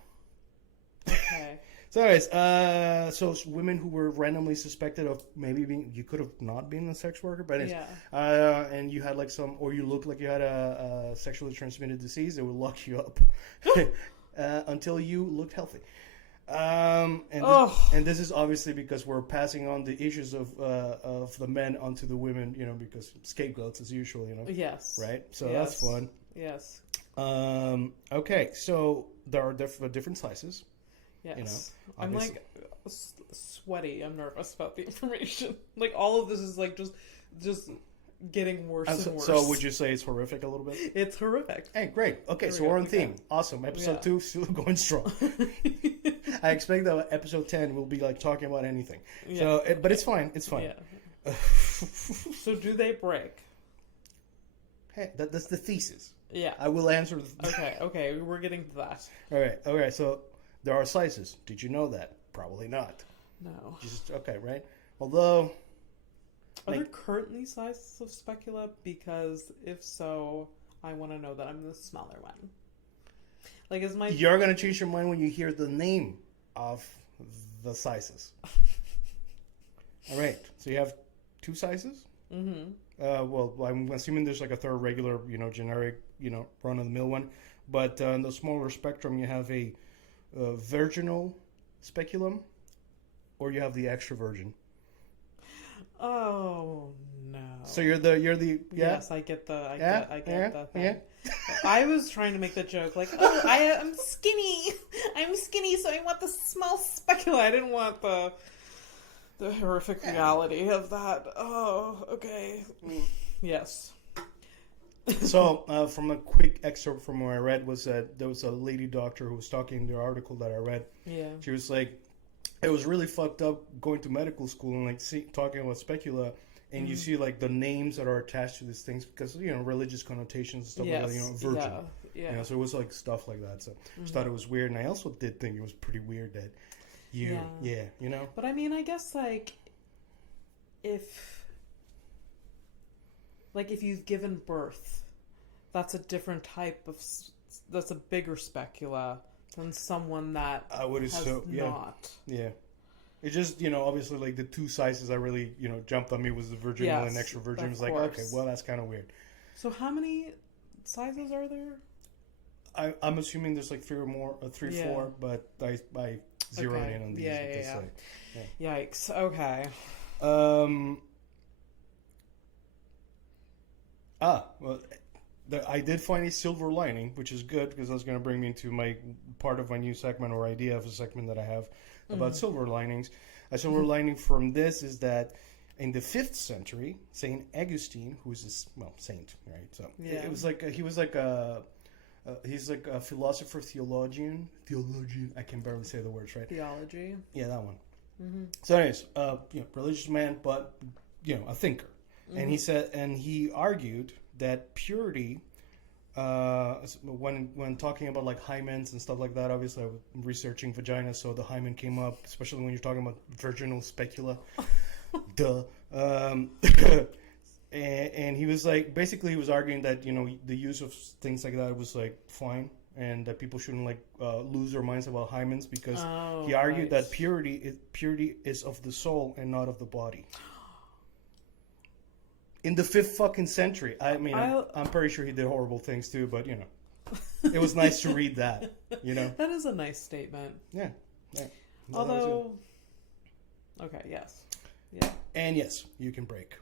Okay. So anyways, so women who were randomly suspected of maybe being, you could have not been a sex worker, but anyways, and you had like or you looked like you had a sexually transmitted disease, they would lock you up until you looked healthy. And this is obviously because we're passing on the issues of the men onto the women, because scapegoats as usual, Yes. Right? So that's fun. Yes. Okay, so there are different sizes. Yes. I'm like sweaty. I'm nervous about the information. Like all of this is like just getting worse and worse. So would you say it's horrific a little bit? It's horrific. Hey, great. Okay, so we're on theme. Awesome. Episode 2 still going strong. I expect that episode 10 will be like talking about anything. Yeah. So, but it's fine. It's fine. Yeah. So do they break? Hey, that's the thesis. Yeah. I will answer. Okay. We're getting to that. All right. So there are sizes. Did you know that? Probably not. No. Okay, right? Although... Are there currently sizes of specula? Because if so, I want to know that I'm the smaller one. Like, is my... You're going to change your mind when you hear the name of the sizes. All right. So you have 2 sizes? Mm-hmm. Well, I'm assuming there's like a third regular, generic, run-of-the-mill one. But on the smaller spectrum, you have a virginal speculum, or you have the extra virgin. Oh no! So you're the yeah? Yes, I get the the thing. Yeah. I was trying to make the joke like, oh, I'm skinny. I'm skinny, so I want the small specula. I didn't want the horrific reality of that. Oh, okay. Yes. So, from a quick excerpt from what I read was that there was a lady doctor who was talking in the article that I read. Yeah. She was like, it was really fucked up going to medical school and like talking about specula, and you see like the names that are attached to these things because religious connotations and stuff like that. Virgin. Yeah. So it was like stuff like that. So I just thought it was weird, and I also did think it was pretty weird that But I mean, I guess like if you've given birth, that's a different type of that's a bigger specula than someone that I would assume not. Yeah. It just, obviously like the 2 sizes that really, jumped on me was the virginal and extra virgin. It was like, okay, well, that's kind of weird. So how many sizes are there? I'm assuming there's like 3 or more, 3, 4, but I zeroed in on these. Yeah. Yikes. Okay. Well, I did find a silver lining, which is good because that's going to bring me into my part of my new segment or idea of a segment that I have about silver linings. A silver lining from this is that in the 5th century, Saint Augustine, who is a saint, right? So it was like he's like a philosopher, theologian. I can barely say the words right. Theology. Yeah, that one. Mm-hmm. So, anyways, religious man, but a thinker, and he said, and he argued that purity, when talking about like hymens and stuff like that, obviously I was researching vagina, so the hymen came up, especially when you're talking about virginal specula. Duh. And he was like, basically, he was arguing that the use of things like that was like fine, and that people shouldn't like lose their minds about hymens because he argued that purity is of the soul and not of the body. In the 5th fucking century. I mean, I'm pretty sure he did horrible things too, but it was nice to read that. That is a nice statement. Yeah. Although, okay, yes, yeah, and yes, you can break.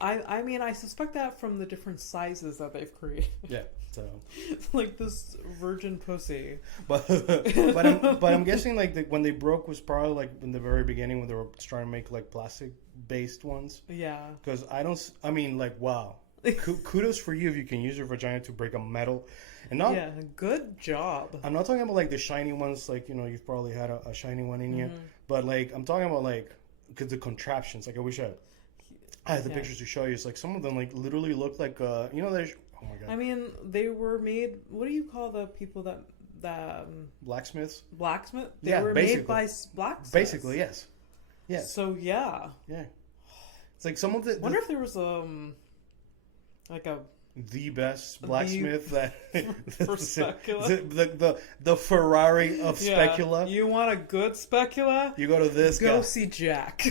I mean, I suspect that from the different sizes that they've created. Yeah, so like this virgin pussy. But I'm guessing like when they broke was probably like in the very beginning when they were trying to make like plastic based ones. Yeah. Because I mean, like, wow, kudos for you if you can use your vagina to break a metal, and not. Yeah, good job. I'm not talking about like the shiny ones, like you've probably had a shiny one in you, but like I'm talking about like the contraptions. Like I wish I had the pictures to show you. It's like some of them like literally look like oh my god. I mean, they were made. What do you call the people that blacksmiths? Blacksmith. They were made by blacksmiths. Basically, yes. Yeah. So yeah. Yeah. It's like some of the. Wonder if there was like the best blacksmith for specula. The Ferrari of specula. You want a good specula? You go to this guy. Go see Jack.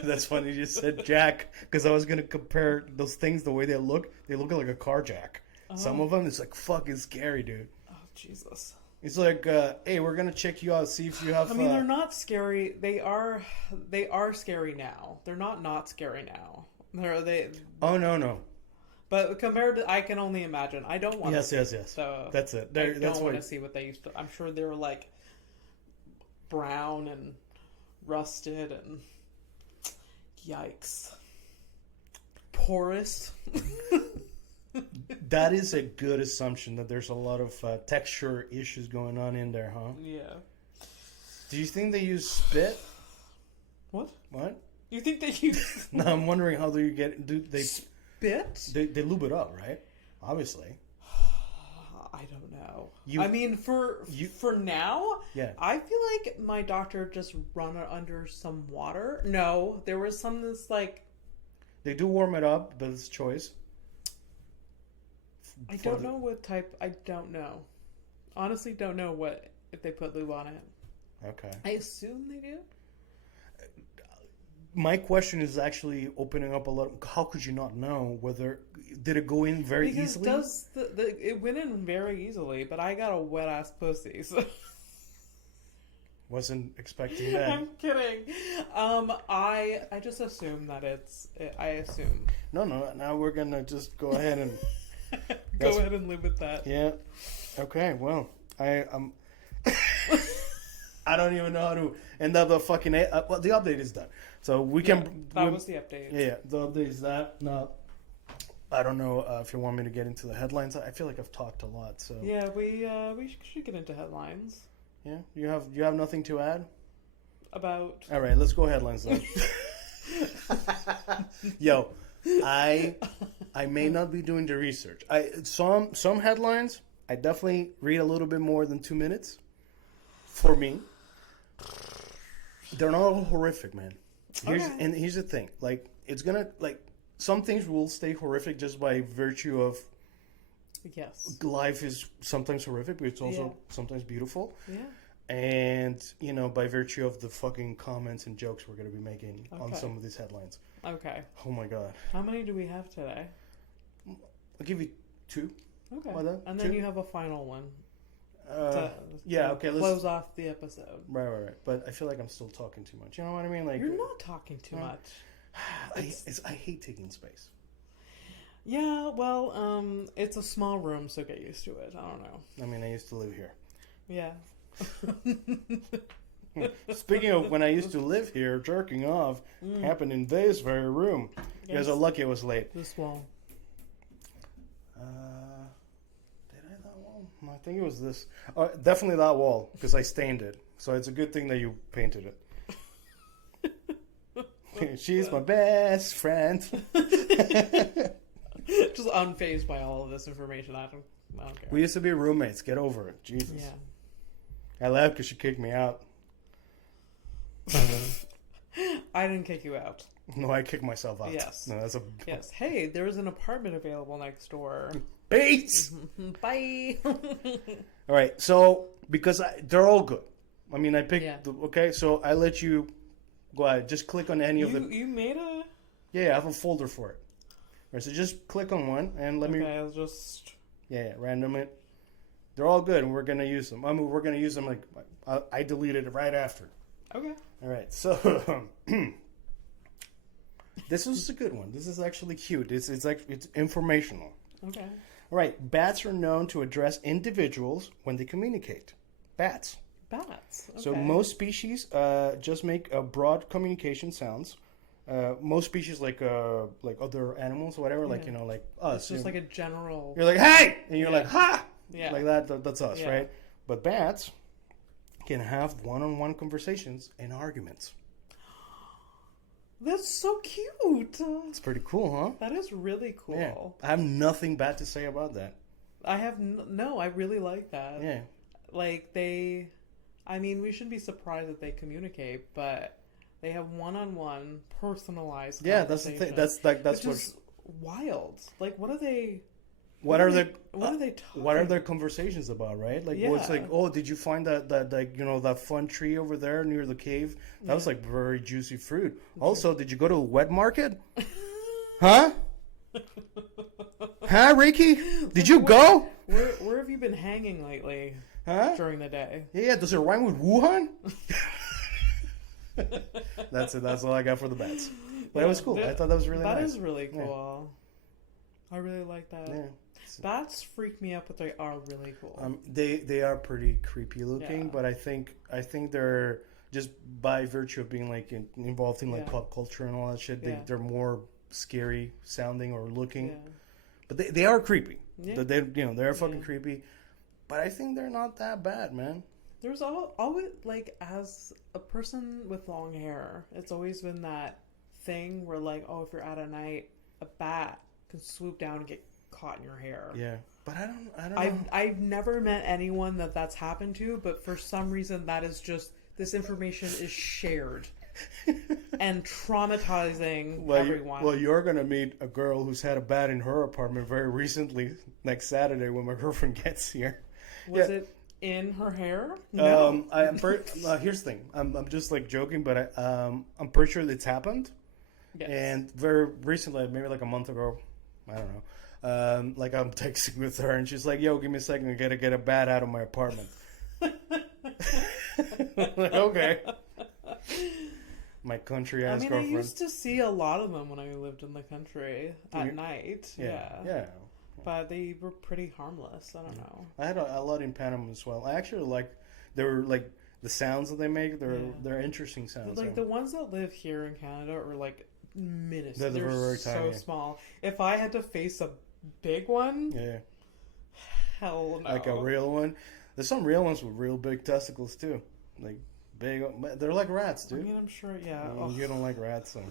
That's funny you just said Jack, because I was going to compare those things, the way they look like a car jack. Some of them, it's like fucking scary, dude. Oh, Jesus. It's like, hey, we're going to check you out, see if you have... I mean, they're not scary. They are scary now. They're not scary now. Oh, no. But compared to, I can only imagine. I don't want to see. Yes. So that's it. I don't want to see what they used to... I'm sure they were like brown and rusted and... Yikes. Porous. That is a good assumption that there's a lot of texture issues going on in there, huh? Yeah. Do you think they use spit? What? You think they use... No, I'm wondering how do they... Spit? They lube it up, right? Obviously. I don't know. I mean, for now, yeah. I feel like my doctor just run it under some water. No, there was some that's like... They do warm it up, but it's choice. I don't know what type... I don't know. Honestly, don't know if they put lube on it. Okay. I assume they do. My question is actually opening up a lot. How could you not know whether... Did it go in very easily? It went in very easily, but I got a wet ass pussy, so... Wasn't expecting that. I'm kidding. I just assume that I assume. No. Now we're gonna just go ahead and go ahead and live with that. Yeah. Okay. Well, I don't even know how to end up the fucking. Well, the update is done, so we can. That was the update. Yeah, the update is that. No, I don't know if you want me to get into the headlines. I feel like I've talked a lot, so. Yeah, we should get into headlines. Yeah, you have nothing to add about. All right, let's go headlines then. Yo, I may not be doing the research. Some headlines I definitely read a little bit more than 2 minutes. For me, they're not all horrific, man. Here's the thing: like it's gonna like some things will stay horrific just by virtue of. Yes. Life is sometimes horrific, but it's also sometimes beautiful. Yeah. And, by virtue of the fucking comments and jokes we're going to be making on some of these headlines. Okay. Oh my god. How many do we have today? I'll give you 2. Okay. And then you have a final one. Okay. Let's close off the episode. Right. But I feel like I'm still talking too much. You know what I mean? Like you're not talking too much. I hate taking space. Yeah, well, it's a small room, so get used to it. I don't know. I mean, I used to live here. Yeah. Speaking of when I used to live here, jerking off happened in this very room. You guys are lucky I was late. This wall. Did I that wall? No, I think it was this. Definitely that wall, because I stained it. So it's a good thing that you painted it. She's my best friend. Just unfazed by all of this information. I don't care. We used to be roommates. Get over it. Jesus. Yeah. I left because she kicked me out. I didn't kick you out. No, I kick myself out. Yes. No, that's a... Yes. Hey, there's an apartment available next door. Bates! Bye! All right, so, because they're all good. I mean, I picked... Yeah. Okay, so I let you... Go ahead. Just click on any of the... You made a... Yeah, I have a folder for it. All right, so just click on one and let me... Okay, I'll just... Yeah, random it. They're all good, and we're going to use them. I mean, we're going to use them like... I deleted it right after. Okay. All right, so... This was a good one. This is actually cute. It's informational. Okay. All right, bats are known to address individuals when they communicate. Bats. Bats. Okay. So most species just make broad communication sounds. Most species, like other animals or whatever, like like us. It's just like a general. You're like, hey, and you're like, ha, yeah, like that. That's us, right? But bats can have one-on-one conversations and arguments. That's so cute. It's pretty cool, huh? That is really cool. Yeah. I have nothing bad to say about that. I have no. I really like that. Yeah. Like I mean, we shouldn't be surprised that they communicate, but they have one-on-one, personalized. Yeah, that's the thing. That's what's wild. Like, what are they? What are they talking? What are their conversations about, right? Like, what's like, oh, did you find that that fun tree over there near the cave? That was like very juicy fruit. Also, did you go to a wet market? Huh? Huh, Ricky? Did you go? Where have you been hanging lately? Huh? During the day? Yeah, does it rhyme with Wuhan? That's it. That's all I got for the bats. But it was cool. I thought that was really nice. That is really cool. Yeah. I really like that. Yeah. Bats freak me out, but they are really cool. They are pretty creepy looking, but I think they're just by virtue of being like involved in like pop culture and all that shit. They're more scary sounding or looking, but they are creepy. Yeah. They're fucking creepy, but I think they're not that bad, man. There's always like, as a person with long hair, it's always been that thing where like, oh, if you're out at night, a bat can swoop down and get caught in your hair. Yeah, but I don't know. I've never met anyone that's happened to, but for some reason that is just, this information is shared and traumatizing everyone. You're gonna meet a girl who's had a bat in her apartment very recently next Saturday when my girlfriend gets here. Was it in her hair? No. Here's the thing. I'm just like joking, but I'm pretty sure it's happened. Yes. And very recently, maybe like a month ago, I don't know. Like I'm texting with her, and she's like, "Yo, give me a second. I gotta get a bat out of my apartment." Like, okay. My country ass girlfriend. I used to see a lot of them when I lived in the country at night. Yeah. But they were pretty harmless. I don't know. I had a lot in Panama as well. I actually like. They were like the sounds that they make. They're interesting sounds. Like the ones that live here in Canada are like minuscule. They're very tiny. So small. If I had to face a big one, hell no. Like a real one. There's some real ones with real big testicles too. Like big. They're like rats, dude. I mean, I'm sure. Yeah. I mean, you don't like rats, so.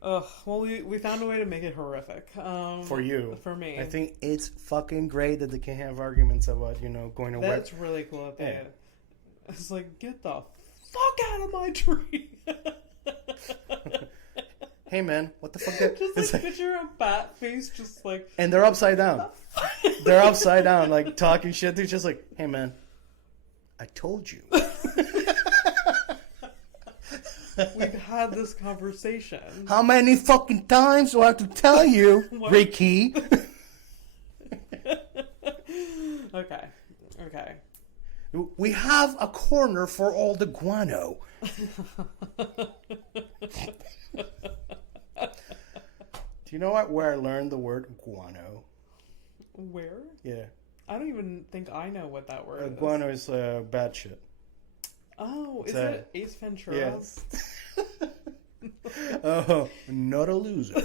Well, we found a way to make it horrific. For you. For me. I think it's fucking great that they can have arguments about, going to work. That's really cool that they... It's like, get the fuck out of my tree! Hey, man, what the fuck? Just like, picture a bat face just like... And they're upside down. They're upside down, like, talking shit. They're just like, hey, man, I told you. We've had this conversation. How many fucking times do I have to tell you, Ricky? Okay. We have a corner for all the guano. Do you know where I learned the word guano? Where? Yeah. I don't even think I know what that word is. Guano is bad shit. Oh, is it Ace Ventura? Yes. Oh, not a loser.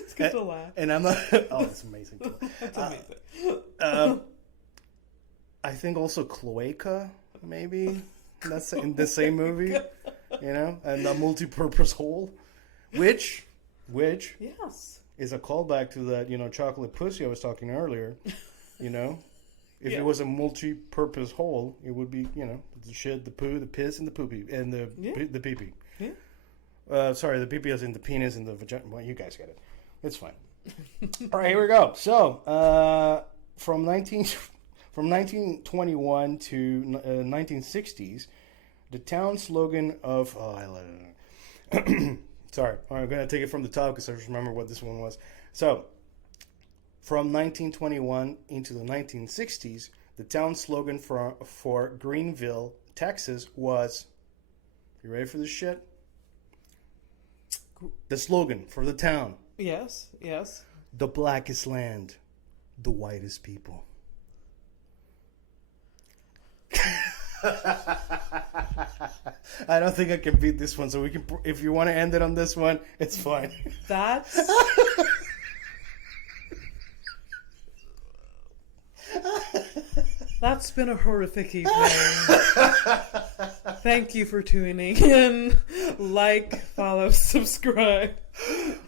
It's good to laugh. And I'm not... Oh, it's amazing. It's amazing. I think also Cloaca, maybe. That's in the same movie. And the multi-purpose hole. Which... Yes. Is a callback to that, chocolate pussy I was talking earlier, If it was a multi-purpose hole, it would be, the shit, the poo, the piss, and the poopy, and the pee-pee. Yeah. Sorry, the pee-pee is in the penis and the vagina. Well, you guys get it. It's fine. All right, here we go. So, from 1921 to 1960s, the town slogan of... Sorry, I'm going to take it from the top because I just remember what this one was. So, from 1921 into the 1960s, the town slogan for Greenville, Texas was... You ready for this shit? The slogan for the town. Yes. The blackest land, the whitest people. I don't think I can beat this one, so we can. If you want to end it on this one, it's fine. That's been a horrific evening. Thank you for tuning in. Like, follow, subscribe.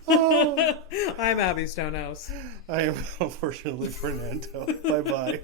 I'm Abby Stonehouse. I am unfortunately Fernando. Bye-bye.